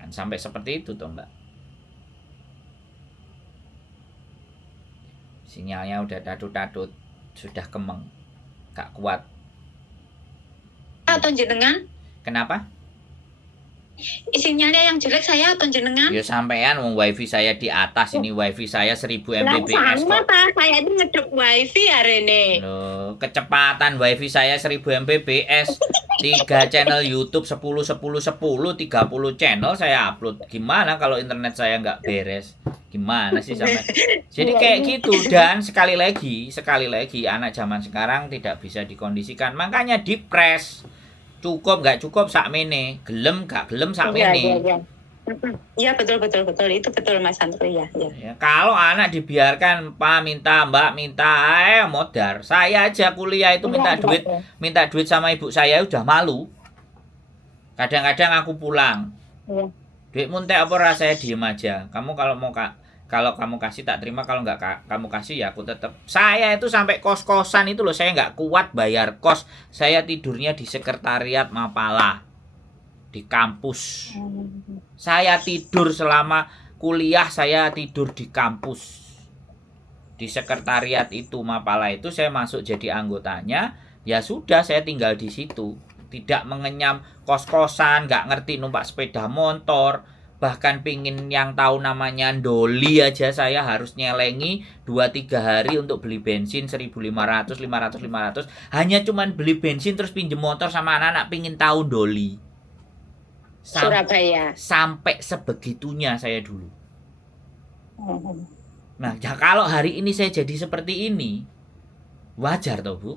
Kan sampai seperti itu toh, Mbak. Sinyalnya udah dadut-dadut, sudah kemeng, gak kuat. Atau jenengan? Kenapa? Sinyalnya yang jelek saya atau jenengan? Ya sampean, wong wifi saya di atas, ini wifi saya 1000 Mbps sama kok. Pak, saya itu ngedep wifi hari ini. Loh, kecepatan wifi saya 1000 Mbps. 3 channel YouTube 10 10 10 30 channel saya upload. Gimana kalau internet saya nggak beres? Gimana sih sampai? Jadi kayak gitu. Dan sekali lagi anak zaman sekarang tidak bisa dikondisikan. Makanya dipres. Cukup nggak cukup sakmene, gelem gak gelem sakmene. Iya betul itu betul Mas Andro ya. Kalau anak dibiarkan Pak minta, Mbak minta, modar. Saya aja kuliah itu minta duit sama ibu saya udah malu. Kadang-kadang aku pulang. Duit muntek apa rasanya diem aja. Kamu kalau kamu kasih tak terima, kalau nggak kamu kasih ya aku tetap. Saya itu sampai kos-kosan itu loh, saya nggak kuat bayar kos. Saya tidurnya di sekretariat Mapala, di kampus. Saya tidur selama kuliah, saya tidur di kampus, di sekretariat itu Mapala itu. Saya masuk jadi anggotanya, ya sudah saya tinggal di situ. Tidak mengenyam kos-kosan, nggak ngerti numpak sepeda motor. Bahkan pingin yang tahu namanya doli aja saya harus nyelengi 2-3 hari untuk beli bensin 1.500, 500. Hanya cuman beli bensin terus pinjem motor sama anak-anak pingin tahu doli. Surabaya. Sampai sebegitunya saya dulu. Nah, ya kalau hari ini saya jadi seperti ini, wajar toh Bu?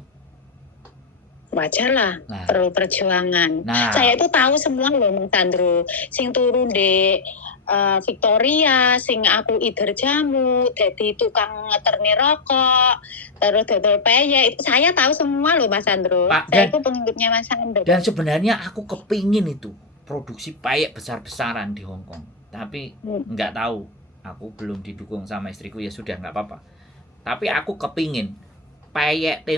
Wajar lah, perlu perjuangan. Saya itu tahu semua loh Mas Andro. Sing turu di Victoria, sing aku ider jamu, jadi tukang ngeterni rokok, terus dodol peyek, itu saya tahu semua loh Mas Andro. Saya itu pengikutnya Mas Andro. Dan sebenarnya aku kepingin itu produksi peyek besar-besaran di Hong Kong, tapi nggak tahu, aku belum didukung sama istriku, ya sudah nggak apa-apa. Tapi aku kepingin peyek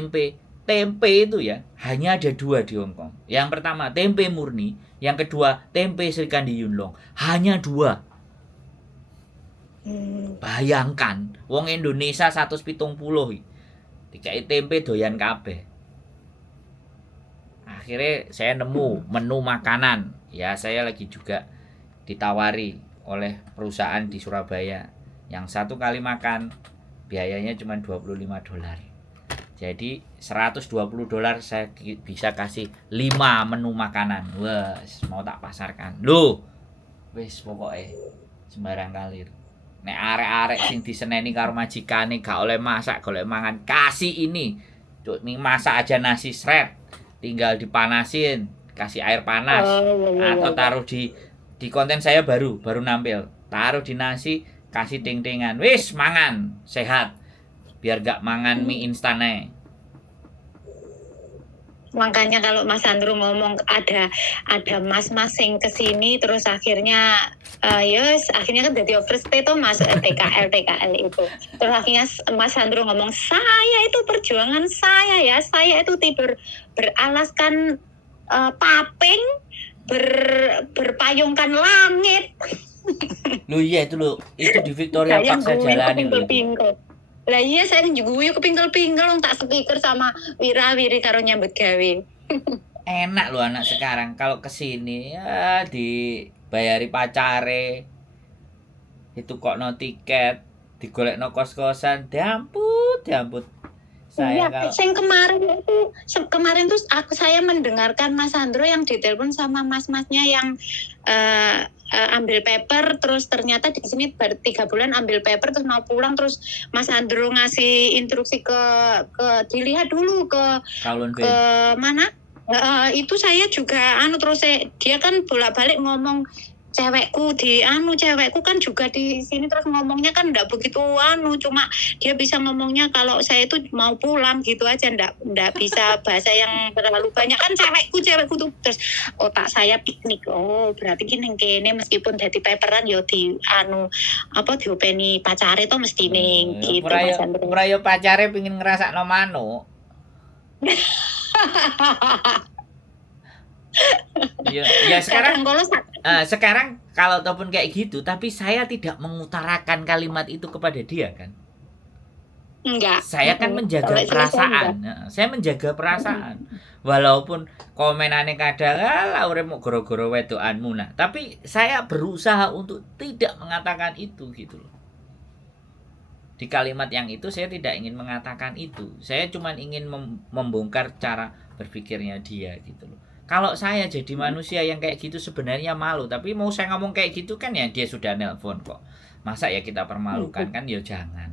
tempe itu ya hanya ada 2 di Hong Kong. Yang pertama tempe murni, yang kedua tempe Sri Kandi Yunlong. Hanya 2. Bayangkan wong Indonesia 170 dikai tempe doyan kabeh. Akhirnya saya nemu menu makanan. Ya saya lagi juga ditawari oleh perusahaan di Surabaya. Yang satu kali makan biayanya cuma $25. Jadi $120 saya bisa kasih 5 menu makanan. Wah, mau tak pasarkan. Loh. Wis pokoknya sembarang kalir. Nek arek-arek sing diseneni karo majikane gak oleh masak, gak oleh mangan, kasih ini. Cuk, masak aja nasi sret. Tinggal dipanasin, kasih air panas. Atau taruh di konten saya baru nampil. Taruh di nasi, kasih ting-tingan. Wis mangan, sehat. Biar gak mangan mie instan aja. Makanya kalau Mas Andro ngomong ada mas-mas yang kesini terus akhirnya akhirnya kan jadi overstay tuh Mas TKL itu. Terus akhirnya Mas Andro ngomong saya itu perjuangan saya itu tidur beralaskan paping berpayungkan langit. Lu iya itu di Victoria Park saya jalani loh. Lah iya saya juga kepingkel-pingkel tak speaker sama wira-wiri karo nyambut gawe. Enak loh anak sekarang kalau kesini ya dibayari pacare. Itu kok no tiket, digolek no kos-kosan, diamput. Saya kemarin tuh saya mendengarkan Mas Andro yang ditelepon sama mas-masnya yang ambil paper, terus ternyata di sini baru 3 bulan ambil paper terus mau pulang, terus Mas Andro ngasih instruksi ke dilihat dulu ke mana Itu saya juga terus dia kan bolak-balik ngomong cewekku kan juga di sini terus ngomongnya kan enggak begitu cuma dia bisa ngomongnya kalau saya itu mau pulang gitu aja, enggak bisa bahasa yang terlalu banyak kan cewekku tuh. Terus otak saya piknik, berarti kene meskipun dadi paperan yo di diopeni pacare to mesti ning gitu. Ora yo pacare pengin ngrasakno manuk. Ya sekarang kalau ataupun kayak gitu, tapi saya tidak mengutarakan kalimat itu kepada dia kan. Enggak. Saya kan menjaga perasaan. Saya menjaga perasaan. Walaupun komenannya kadang urip mok goro-goro wedokanmu nah, tapi saya berusaha untuk tidak mengatakan itu gitu loh. Di kalimat yang itu saya tidak ingin mengatakan itu. Saya cuma ingin membongkar cara berpikirnya dia gitu loh. Kalau saya jadi manusia yang kayak gitu sebenarnya malu, tapi mau saya ngomong kayak gitu kan ya dia sudah nelpon kok. Masa ya kita permalukan kan ya jangan.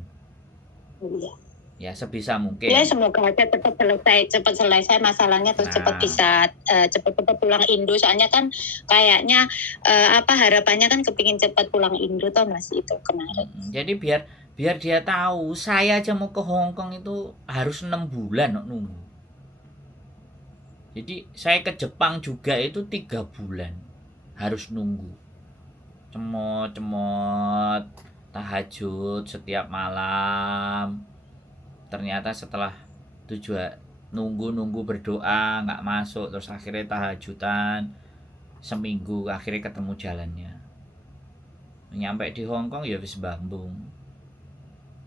Ya sebisa mungkin. Ya semoga aja cepat selesai masalahnya terus cepat bisa cepat pulang Indo, soalnya kan kayaknya harapannya kan kepingin cepat pulang Indo toh Mas itu kemarin. Jadi biar dia tahu saya aja mau ke Hong Kong itu harus 6 bulan nunggu. Jadi saya ke Jepang juga itu 3 bulan harus nunggu. Cemot tahajud setiap malam. Ternyata setelah nunggu berdoa nggak masuk, terus akhirnya tahajudan seminggu, akhirnya ketemu jalannya. Nyampe di Hong Kong ya wis bambung.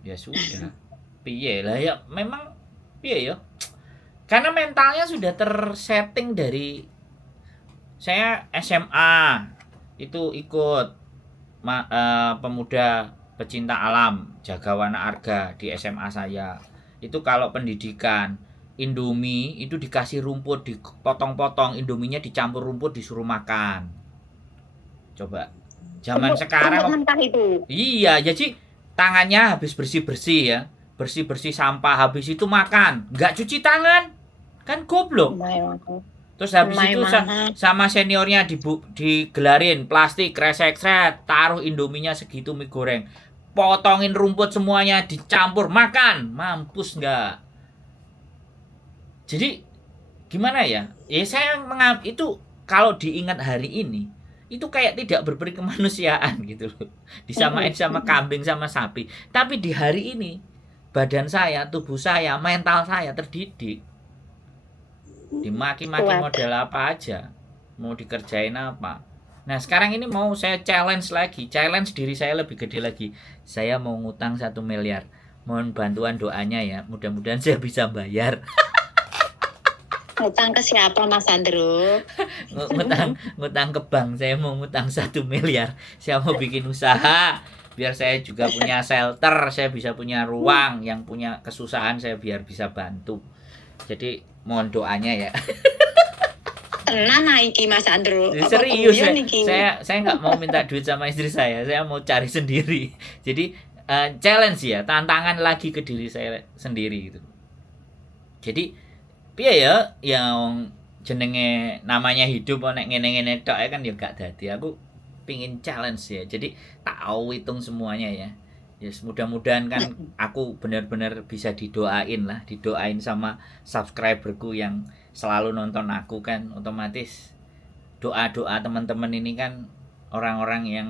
Ya sudah. Piye lah ya, memang piye ya. Karena mentalnya sudah tersetting dari saya SMA itu ikut pemuda pecinta alam Jagawana Arga di SMA saya. Itu kalau pendidikan Indomie itu dikasih rumput dipotong-potong, Indominya dicampur rumput disuruh makan. Coba zaman sekarang itu. Iya, jadi tangannya habis bersih-bersih ya. Bersih-bersih sampah, habis itu makan, enggak cuci tangan. Kan goblok. Terus habis itu sama seniornya digelarin plastik kresek taruh Indominya segitu mie goreng. Potongin rumput semuanya dicampur makan. Mampus enggak? Jadi gimana ya? Ya saya itu kalau diingat hari ini itu kayak tidak berperi kemanusiaan gitu loh. Disamain sama kambing sama sapi. Tapi di hari ini badan saya, tubuh saya, mental saya terdidik. Dimaki-maki model apa aja, mau dikerjain apa. Nah sekarang ini mau saya challenge diri saya lebih gede lagi. Saya mau ngutang 1 miliar. Mohon bantuan doanya ya, mudah-mudahan saya bisa bayar. Ngutang ke siapa Mas Andrew? ngutang ke bank. Saya mau ngutang 1 miliar. Saya mau bikin usaha biar saya juga punya shelter, saya bisa punya ruang, yang punya kesusahan saya biar bisa bantu. Jadi mohon doanya ya. Tenan iki Mas Andrew. Serius saya nggak mau minta duit sama istri saya mau cari sendiri. Jadi challenge ya, tantangan lagi ke diri saya sendiri gitu. Jadi piye ya yang jenenge namanya hidup nek ngene-ngene tok kan ya gak dadi. Aku pingin challenge ya, jadi tahu hitung semuanya ya. Yes, mudah-mudahan kan aku benar-benar bisa didoain sama subscriberku yang selalu nonton aku kan. Otomatis doa-doa teman-teman ini kan orang-orang yang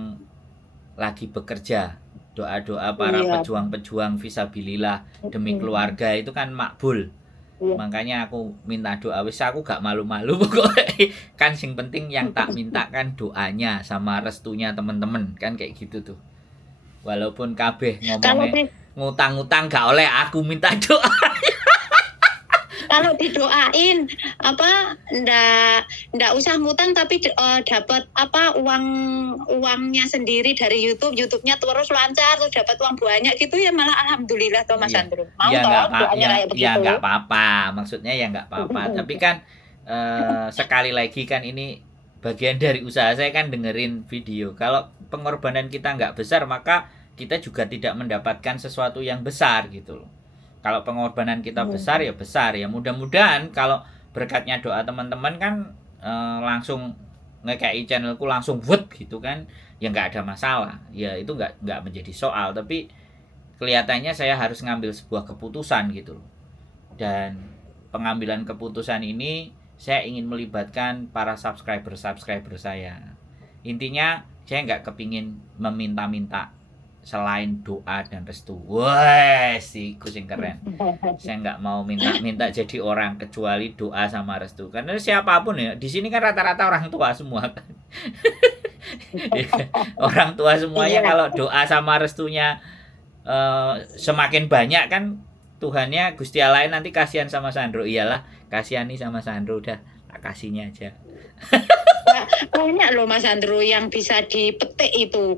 lagi bekerja, doa-doa para pejuang-pejuang fisabilillah demi keluarga itu kan makbul. Makanya aku minta doa, wis aku gak malu-malu pokoknya. Kan sing penting yang tak minta kan doanya sama restunya teman-teman kan kayak gitu tuh. Walaupun kabeh ngomongnya ngutang-ngutang gak oleh, aku minta doa. Kalau didoain ndak usah ngutang tapi dapat uangnya sendiri dari YouTube-nya terus lancar terus dapat uang banyak gitu ya, malah alhamdulillah toh Mas Andrew. Mau ya enggak apa-apa. Maksudnya ya enggak apa-apa. Tapi kan sekali lagi kan ini bagian dari usaha saya kan dengerin video. Kalau pengorbanan kita enggak besar maka kita juga tidak mendapatkan sesuatu yang besar gitu loh. Kalau pengorbanan kita besar ya besar ya. Mudah-mudahan kalau berkatnya doa teman-teman kan langsung ngekei channelku langsung wet gitu kan, ya nggak ada masalah, ya itu nggak menjadi soal. Tapi kelihatannya saya harus ngambil sebuah keputusan gitu loh. Dan pengambilan keputusan ini saya ingin melibatkan para subscriber saya. Intinya saya nggak kepingin meminta-minta selain doa dan restu. Wah, sih kucing keren. Saya nggak mau minta jadi orang kecuali doa sama restu. Karena siapapun ya, di sini kan rata-rata orang tua semua kan. Orang tua semuanya kalau doa sama restunya semakin banyak kan, Tuhannya Gusti Allah nanti kasihan sama Sandro. Iyalah, kasihani sama Sandro, udah tak kasihnya aja. Banyak loh Mas Andrew yang bisa dipetik itu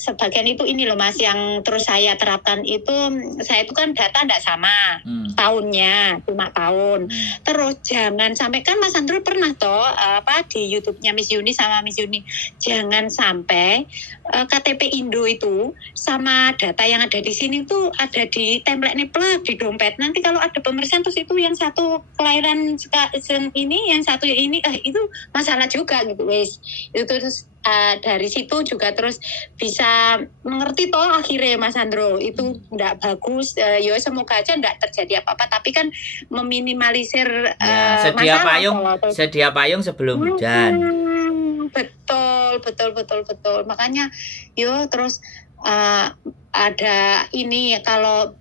sebagian itu ini loh Mas, yang terus saya terapkan itu. Saya itu kan data enggak sama tahunnya, cuma tahun. Terus jangan sampai, kan Mas Andrew pernah toh di YouTube-nya Miss Yuni sama Miss Yuni, jangan sampai KTP Indo itu sama data yang ada di sini tuh ada di template plug di dompet. Nanti kalau ada pemeriksaan terus itu yang satu kelahiran ini, yang satu ini, itu masalah juga gitu wes. Itu terus dari situ juga terus bisa mengerti toh akhirnya Mas Andro itu enggak bagus. Ya semoga aja enggak terjadi apa-apa, tapi kan meminimalisir sedia payung sebelum hujan. Betul. Makanya terus ada ini, kalau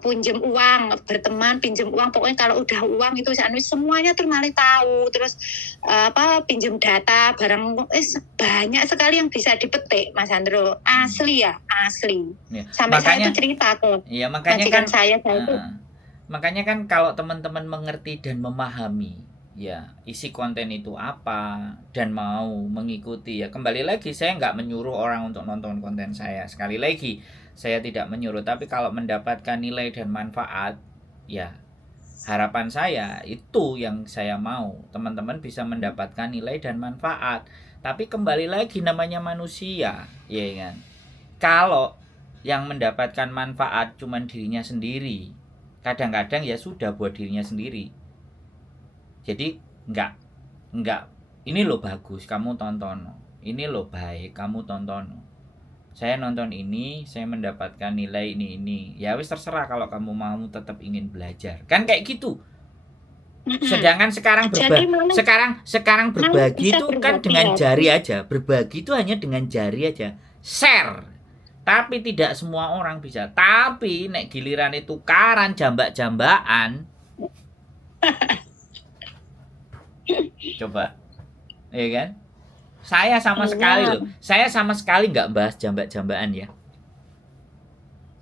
pinjam uang, berteman pinjam uang, pokoknya kalau udah uang itu semuanya tuh malah tahu. Terus pinjam data barang, banyak sekali yang bisa dipetik Mas Andro. Asli ya. Sampai makanya, saya tuh cerita ke makanya kan saya itu. Makanya kan kalau teman-teman mengerti dan memahami ya isi konten itu apa dan mau mengikuti, ya kembali lagi saya nggak menyuruh orang untuk nonton konten saya. Sekali lagi saya tidak menyuruh, tapi kalau mendapatkan nilai dan manfaat, ya harapan saya itu yang saya mau, teman-teman bisa mendapatkan nilai dan manfaat. Tapi kembali lagi namanya manusia, ya kan. Kalau yang mendapatkan manfaat cuman dirinya sendiri, kadang-kadang ya sudah buat dirinya sendiri. Jadi enggak ini loh bagus kamu tonton, ini loh baik kamu tonton. Saya nonton ini, saya mendapatkan nilai ini. Ya wis terserah kalau kamu mau tetap ingin belajar. Kan kayak gitu. Sedangkan sekarang sekarang berbagi itu kan dengan jari aja. Berbagi itu hanya dengan jari aja. Share. Tapi tidak semua orang bisa. Tapi nek giliran itu tukaran jambak-jambakan. Coba. Iya kan? Saya sama sekali nggak bahas jambak-jambakan ya.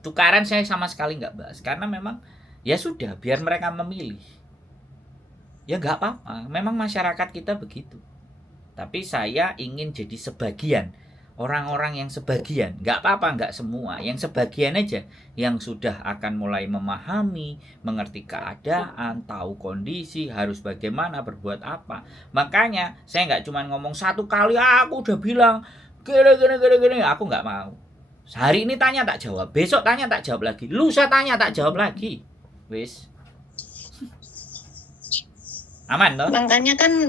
Tukaran saya sama sekali nggak bahas, karena memang ya sudah biar mereka memilih. Ya nggak apa-apa, memang masyarakat kita begitu. Tapi saya ingin jadi sebagian, orang-orang yang sebagian, nggak apa-apa, nggak semua, yang sebagian aja, yang sudah akan mulai memahami, mengerti keadaan, tahu kondisi, harus bagaimana, berbuat apa. Makanya saya nggak cuma ngomong satu kali, aku udah bilang gini, aku nggak mau. Hari ini tanya tak jawab, besok tanya tak jawab lagi, lusa tanya tak jawab lagi, wis. Aman toh? Makanya kan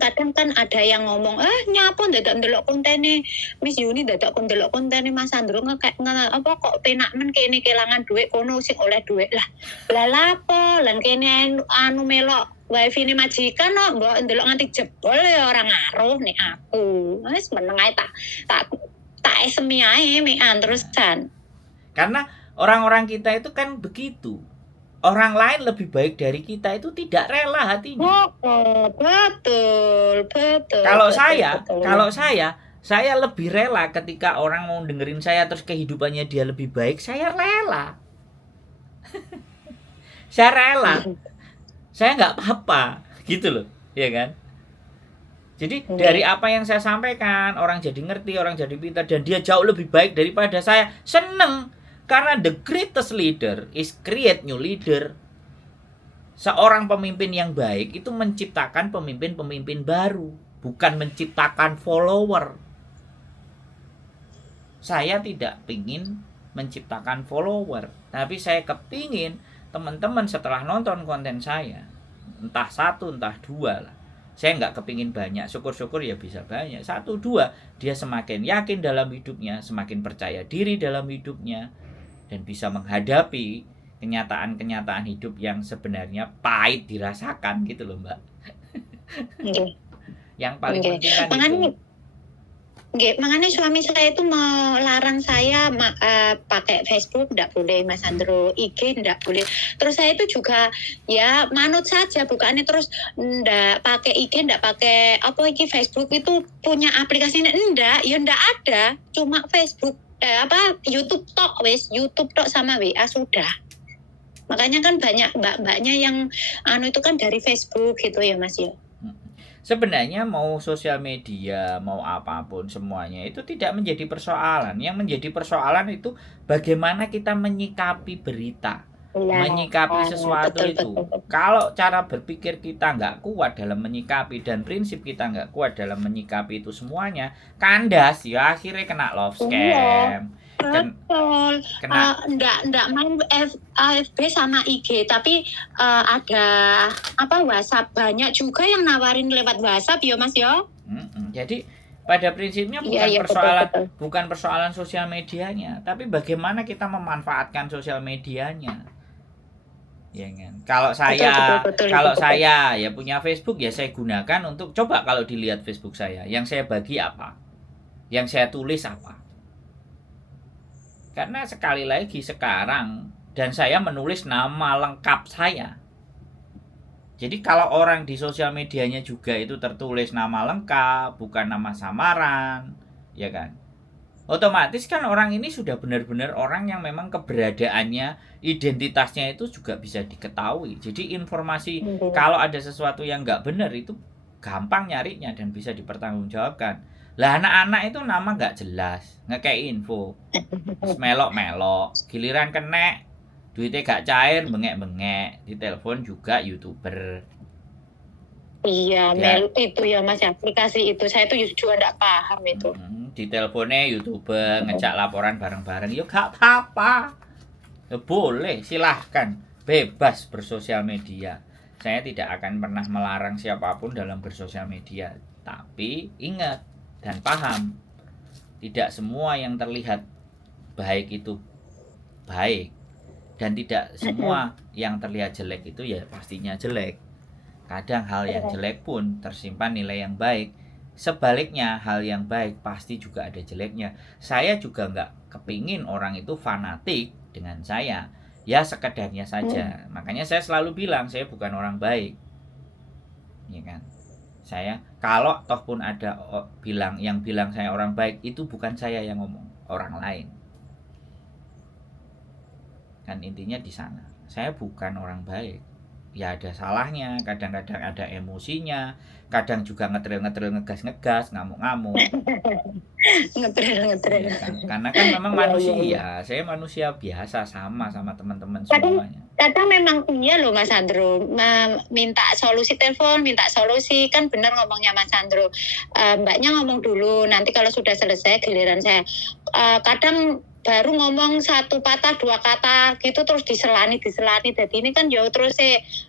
kadang kan ada yang ngomong, nyapa dadak ndelok kontene Miss Yuni, dadak ndelok kontene Mas Andro kok penak men kene kelangan duit kono sing oleh duit lah lapo lan kene melok wifi ini majikan mbok ndelok nganti jebol ya orang ngaruh nih aku. Wis meneng ae tak esemi ae mekan terusan. Karena orang-orang kita itu kan begitu. Orang lain lebih baik dari kita itu tidak rela hatinya. Betul. Kalau saya lebih rela ketika orang mau dengerin saya terus kehidupannya dia lebih baik, saya rela. Saya rela. Saya nggak apa-apa, gitu loh, ya kan? Jadi dari apa yang saya sampaikan, orang jadi ngerti, orang jadi pintar, dan dia jauh lebih baik daripada saya, seneng. Karena the greatest leader is create new leader. Seorang pemimpin yang baik itu menciptakan pemimpin-pemimpin baru, bukan menciptakan follower. Saya tidak ingin menciptakan follower, tapi saya kepingin teman-teman setelah nonton konten saya, entah 1, entah 2 lah, saya nggak kepingin banyak, syukur-syukur ya bisa banyak, 1, 2, dia semakin yakin dalam hidupnya, semakin percaya diri dalam hidupnya, dan bisa menghadapi kenyataan-kenyataan hidup yang sebenarnya pahit dirasakan gitu loh Mbak. Yang paling penting kan itu. Makanya suami saya itu melarang saya pakai Facebook, enggak boleh Mas Andro, IG enggak boleh. Terus saya itu juga ya manut saja, bukannya terus enggak pakai IG, enggak pakai Facebook itu punya aplikasinya, enggak ada, cuma Facebook YouTube tok YouTube tok sama WA sudah. Makanya kan banyak mbak-mbaknya yang itu kan dari Facebook gitu ya Mas ya. Sebenarnya mau sosial media, mau apapun semuanya itu tidak menjadi persoalan. Yang menjadi persoalan itu bagaimana kita menyikapi berita, menyikapi sesuatu itu. Kalau cara berpikir kita nggak kuat dalam menyikapi dan prinsip kita nggak kuat dalam menyikapi itu semuanya, kandas ya akhirnya kena love scam. Betul. Enggak main AFB sama IG, tapi ada WhatsApp, banyak juga yang nawarin lewat WhatsApp ya Mas ya. Jadi pada prinsipnya bukan persoalan sosial medianya, tapi bagaimana kita memanfaatkan sosial medianya. Ya kan. Kalau saya ya punya Facebook ya saya gunakan untuk coba kalau dilihat Facebook saya, yang saya bagi apa? Yang saya tulis apa? Karena sekali lagi sekarang dan saya menulis nama lengkap saya. Jadi kalau orang di sosial medianya juga itu tertulis nama lengkap, bukan nama samaran, ya kan? Otomatis kan orang ini sudah benar-benar orang yang memang keberadaannya, identitasnya itu juga bisa diketahui. Jadi informasi kalau ada sesuatu yang nggak benar itu gampang nyarinya dan bisa dipertanggungjawabkan. Lah anak-anak itu nama nggak jelas, ngekei info, melok-melok, giliran kena duitnya gak cair, bengek-bengek, ditelepon juga YouTuber. Iya, itu ya Mas, aplikasi itu saya tuh juga nggak paham itu. Diteleponnya YouTuber, ngejak laporan bareng-bareng, yuk gak apa-apa, ya, boleh, silahkan, bebas bersosial media. Saya tidak akan pernah melarang siapapun dalam bersosial media, tapi ingat dan paham, tidak semua yang terlihat baik itu baik, dan tidak semua yang terlihat jelek itu ya pastinya jelek. Kadang hal yang jelek pun tersimpan nilai yang baik. Sebaliknya hal yang baik pasti juga ada jeleknya. Saya juga nggak kepingin orang itu fanatik dengan saya, ya sekedarnya saja. Makanya saya selalu bilang saya bukan orang baik, ya kan. Saya kalau toh pun ada bilang saya orang baik, itu bukan saya yang ngomong, orang lain. Kan intinya di sana. Saya bukan orang baik. Ya ada salahnya, kadang-kadang ada emosinya, kadang juga ngetril, ngegas, ngamuk-ngamuk. Ngetril. Ya, karena kan memang manusia, saya manusia biasa sama teman-teman semuanya. Kadang memang iya loh Mas Andro, minta solusi telepon, minta solusi, kan benar ngomongnya Mas Andro. Mbaknya ngomong dulu, nanti kalau sudah selesai giliran saya. Kadang baru ngomong 1 patah 2 kata gitu terus diselani. Jadi ini kan yo terus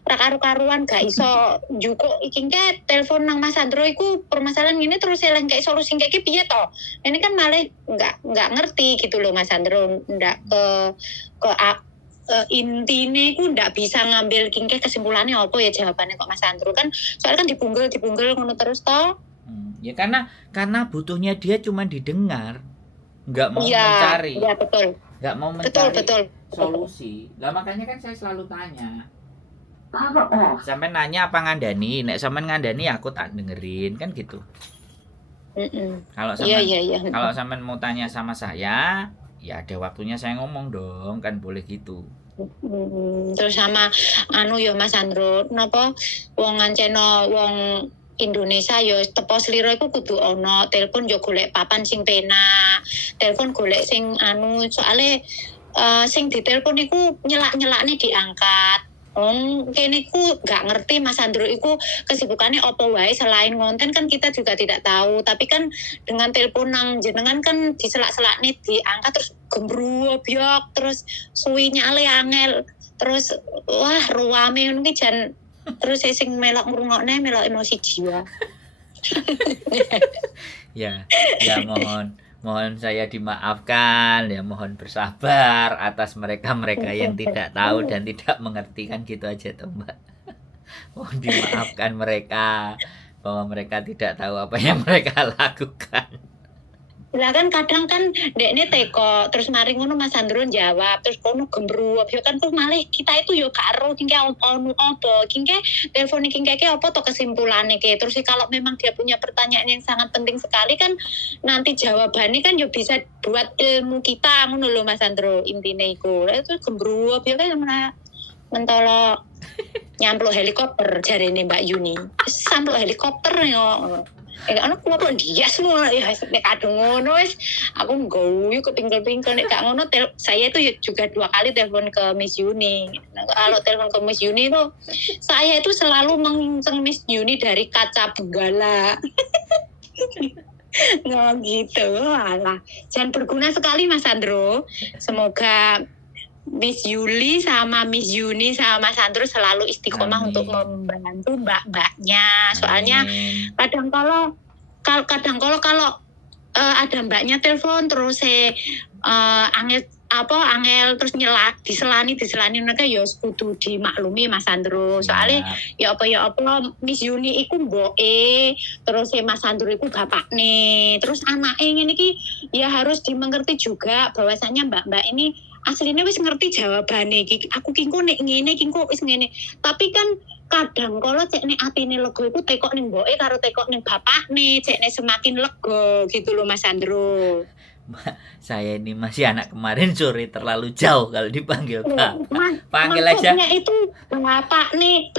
karu-karuan gak iso juko iki telepon nang Mas Andro iku permasalahan ini terus eleng kayak solusi kayak piye to. Ini kan malah enggak ngerti gitu loh Mas Andro, ndak ke intinya aku ndak bisa ngambil kesimpulannya apa ya jawabannya kok Mas Andro, kan soalnya kan dibunggel ngono terus toh. Ya karena butuhnya dia cuma didengar, nggak mau mencari. Iya betul. Nggak mau mencari betul. solusi. Lah makanya kan saya selalu tanya. Sampai nanya apa ngandani, nek sampean ngandani aku tak dengerin kan gitu. Kalau sampean kalau sampean mau tanya sama saya, ya ada waktunya saya ngomong dong, kan boleh gitu. Terus sama ya Mas Andro, napa wong nganceno wong Indonesia yo tepo slira iku kudu ana telepon yo golek papan sing penak, telepon golek sing soalnya sing ditelepon iku nyelak-nyelakne diangkat. Kene ku gak ngerti Mas Andro iku kesibukannya apa wae selain ngonten, kan kita juga tidak tahu, tapi kan dengan telepon nang jenengan kan diselak-selakne diangkat terus gembruwo biok terus suwinya ale angel Terus wah ruame ngono ki jan terus sing melok ngrungokne melok emosi jiwa. Ya, mohon saya dimaafkan ya, mohon bersabar atas mereka yang tidak tahu dan tidak mengerti, kan gitu aja toh Mbak. Mohon dimaafkan mereka bahwa mereka tidak tahu apa yang mereka lakukan. Lah kan kadang kan dekne teko terus mari ngono Mas Sandro jawab terus kono gembruwep yo kan terus malih kita itu yo gak ero kingke apa kingke telepon kingke apa to kesimpulane ke terus kalau memang dia punya pertanyaan yang sangat penting sekali kan nanti jawabannya kan yo bisa buat ilmu kita ngono lho Mas Sandro intine iku itu gembruwep yo kan mentolo nyampluk helikopter jarene Mbak Yuni sampluk helikopter yo anak kuwi kok dia semua ya nek kadung ngono wis aku ngguyu ketinggal-tinggal nek gak ngono saya itu juga 2 kali telepon ke Miss Yuni. Nah, kalau telepon ke Miss Yuni itu saya itu selalu menginceng Miss Yuni dari kaca benggala. Nah gitu alah. Jangan berguna sekali Mas Sandro. Semoga Miss Yuli sama Miss Yuni sama Mas Sandro selalu istiqomah untuk membantu mbak-mbaknya. Soalnya kadang kalau ada mbaknya telepon terus angel terus diselani mereka ya kudu dimaklumi Mas Sandro. Soalnya ya apa Miss Yuni iku mboke terus Mas Sandro iku bapakne terus anake ngene iki ya harus dimengerti juga bahwasanya mbak-mbak ini aslinya wis ngerti jawabane iki aku kingko nek ngene kingko wis ngene tapi kan kadang kalau cek nek atine lega iku tekok ning mboke karo tekok ning bapakne cek nek semakin lega gitu loh Mas Sandro. Saya ini masih anak kemarin sore terlalu jauh kalau dipanggil Pak. Panggil aja. Maksudnya itu bapak nih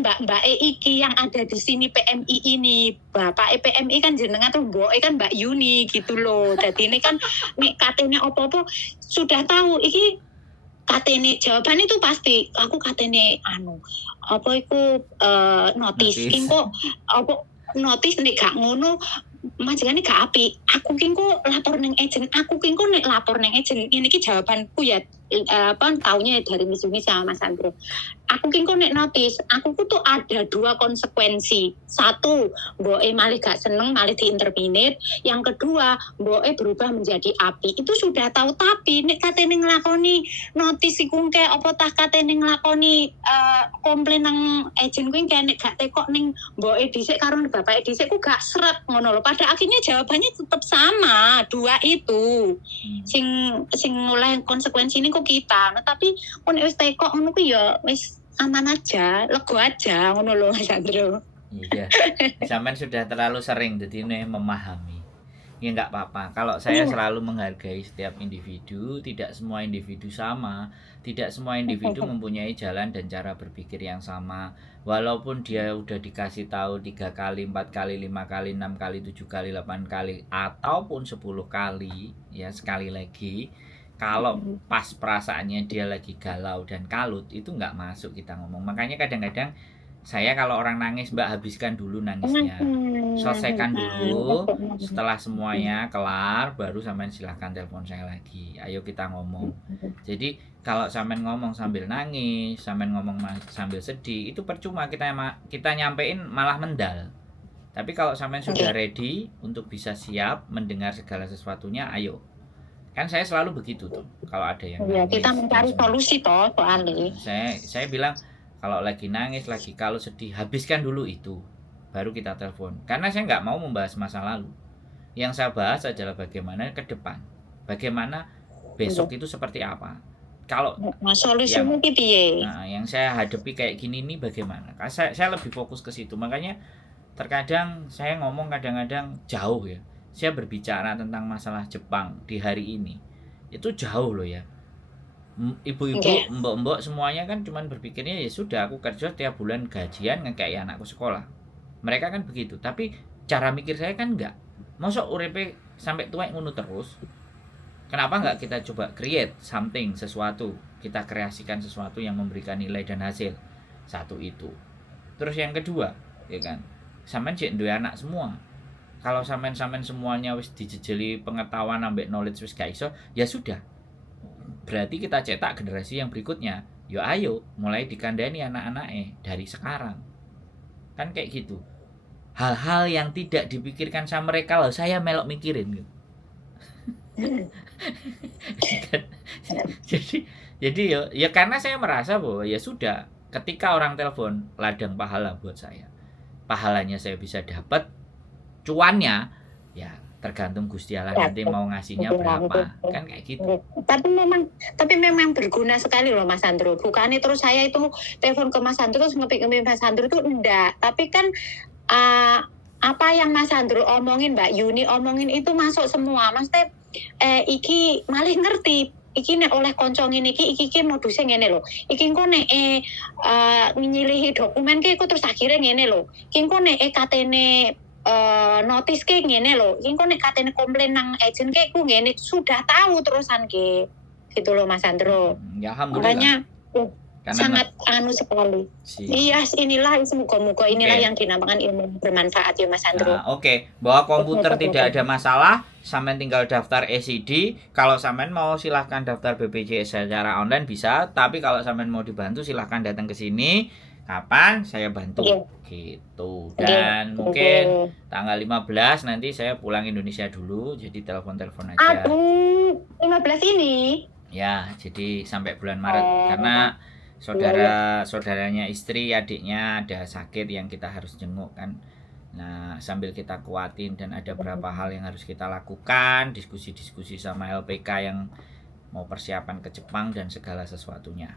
mbak iki yang ada di sini PMI ini. Bapak PMI kan jenengan tuh mbok kan Mbak Yuni gitu loh. Jadi ini kan nek katene opo-opo sudah tahu iki katene jawaban itu pasti aku katene apa iku notis kok apa notis nek gak ngono majane gak apik. Aku ki kok lapor ning agent, aku ki kok nek lapor ning agent. Ini ki jawabanku ya taunya dari Miss Yuni sama Mas Sandro. Aku ki kok nek notis, aku tuh ada 2 konsekuensi. 1, mboke malih gak seneng, malih diinterminate. Yang kedua, mboke berubah menjadi api. Itu sudah tahu tapi nek katene nglakoni notis iku kayak apa tah katene nglakoni komplain nang agent kuwi kayak nek gak tekok ning mboke dhisik karo bapake dhisik ku gak srep ngono lho. Pada akhirnya jawabannya tetap sama 2 itu sing oleh konsekuensi ini kok kita tapi pun wis tekok ngono ku ya wis aman aja lego aja ngono lho Mas Sandro. Iya sampean sudah terlalu sering jadi ini memahami ya nggak apa-apa kalau saya selalu menghargai setiap individu. Tidak semua individu sama, tidak semua individu mempunyai jalan dan cara berpikir yang sama. Walaupun dia udah dikasih tahu 3 kali, 4 kali, 5 kali, 6 kali, 7 kali, 8 kali ataupun 10 kali ya sekali lagi kalau pas perasaannya dia lagi galau dan kalut itu nggak masuk kita ngomong. Makanya kadang-kadang saya kalau orang nangis Mbak habiskan dulu nangisnya, selesaikan dulu, setelah semuanya kelar baru sampean silahkan telepon saya lagi, ayo kita ngomong. Jadi kalau sampean ngomong sambil nangis, sampean ngomong sambil sedih itu percuma, kita nyampein malah mendal. Tapi kalau sampean sudah ready untuk bisa siap mendengar segala sesuatunya, ayo. Kan saya selalu begitu tuh kalau ada yang nangis, kita mencari solusi toh soalnya. Saya bilang kalau lagi nangis, lagi kalau sedih, habiskan dulu itu, baru kita telepon. Karena saya nggak mau membahas masa lalu. Yang saya bahas adalah bagaimana ke depan, bagaimana besok itu seperti apa. Kalau solusinya piye? Nah, yang saya hadapi kayak gini nih bagaimana? Saya lebih fokus ke situ. Makanya terkadang saya ngomong kadang-kadang jauh ya. Saya berbicara tentang masalah Jepang di hari ini itu jauh loh ya. Ibu-ibu, mbok-mbok semuanya kan cuman berpikirnya ya sudah aku kerja tiap bulan gajian ngekei anakku sekolah. Mereka kan begitu, tapi cara mikir saya kan enggak. Mosok uripe sampai tua ngono terus. Kenapa enggak kita coba create something, sesuatu. Kita kreasikan sesuatu yang memberikan nilai dan hasil. Satu itu. Terus yang kedua, ya kan. Sampean jek duwe anak semua. Kalau sampean semuanya wis dijejeli pengetahuan ambek knowledge wis gak iso, ya sudah. Berarti kita cetak generasi yang berikutnya. yo ayo mulai dikandani anak-anaknya dari sekarang. Kan kayak gitu. Hal-hal yang tidak dipikirkan sama mereka loh, saya melok mikirin gitu. jadi ya karena saya merasa bahwa ya sudah, ketika orang telepon ladang pahala buat saya, pahalanya saya bisa dapat, cuannya ya tergantung Gusti Allah nanti mau ngasihnya berapa, kan kayak gitu. Tapi memang berguna sekali loh Mas Sandro. Bukannya terus saya itu telepon ke Mas Sandro terus ngepikin Mas Sandro itu enggak, tapi kan apa yang Mas Sandro omongin, Mbak Yuni omongin itu masuk semua. Maksudnya iki malih ngerti. Iki nek oleh konco ngene iki modusnya ngene lho. Iki engko nek nyilihi dokumen ki iku terus akhirnya ngene lho. Iki engko nek katene notis ki ngene lho. Iki engko nek katene komplain nang agent ki iku ngene, sudah tahu terusan ki. Gitu loh Mas Sandro. Ya alhamdulillah. Makanya sangat sekali. Iya, inilah semoga inilah yang dinamakan ilmu bermanfaat ya Mas Sandro. Oke. Bahwa komputer tidak ada masalah, sampean tinggal daftar ECD. Kalau sampean mau silahkan daftar BPJS secara online bisa, tapi kalau sampean mau dibantu silahkan datang ke sini. Kapan saya bantu gitu. Dan mungkin tanggal 15 nanti saya pulang Indonesia dulu, jadi telepon-telepon aja. Aduh, 15 ini? Ya, jadi sampai bulan Maret karena saudaranya istri, adiknya ada sakit yang kita harus jenguk kan. Nah, sambil kita kuatin dan ada beberapa hal yang harus kita lakukan, diskusi-diskusi sama LPK yang mau persiapan ke Jepang dan segala sesuatunya.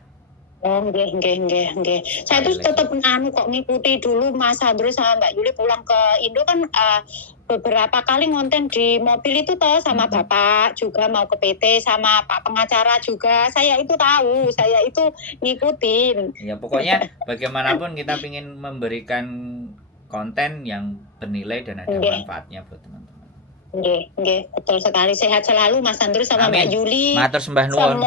Nggih. Saya tuh tetap kok ngikuti dulu Mas Sandro sama Mbak Yuli pulang ke Indo kan beberapa kali ngonten di mobil itu toh sama Bapak juga mau ke PT sama Pak pengacara juga. Saya itu tahu, saya itu ngikutin. Ya pokoknya bagaimanapun kita ingin memberikan konten yang bernilai dan ada manfaatnya buat teman-teman. Nggih, betul sekali. Sehat selalu Mas Sandro sama Mbak Yuli. Matur sembah nuwun.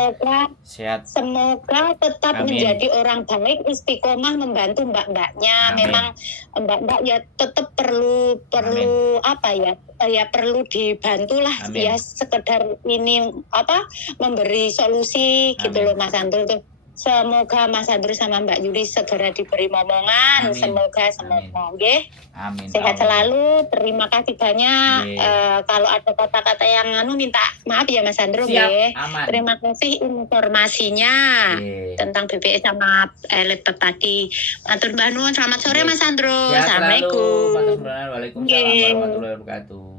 Semoga tetap menjadi orang baik, istiqomah membantu mbak-mbaknya. Memang mbak-mbak ya tetap perlu apa ya? Ya perlu dibantulah ya, sekedar ini memberi solusi gitu loh Mas Sandro tuh. Semoga Mas Sandro sama Mbak Yuli segera diberi momongan. Semoga nggih. Amin. Sehat selalu. Terima kasih banyak. Kalau ada kata-kata yang minta maaf ya Mas Sandro nggih. Terima kasih informasinya tentang BPJS sama laptop tadi. Matur nuwun. Selamat sore Mas Sandro. Assalamualaikum. Waalaikumsalam warahmatullahi wabarakatuh.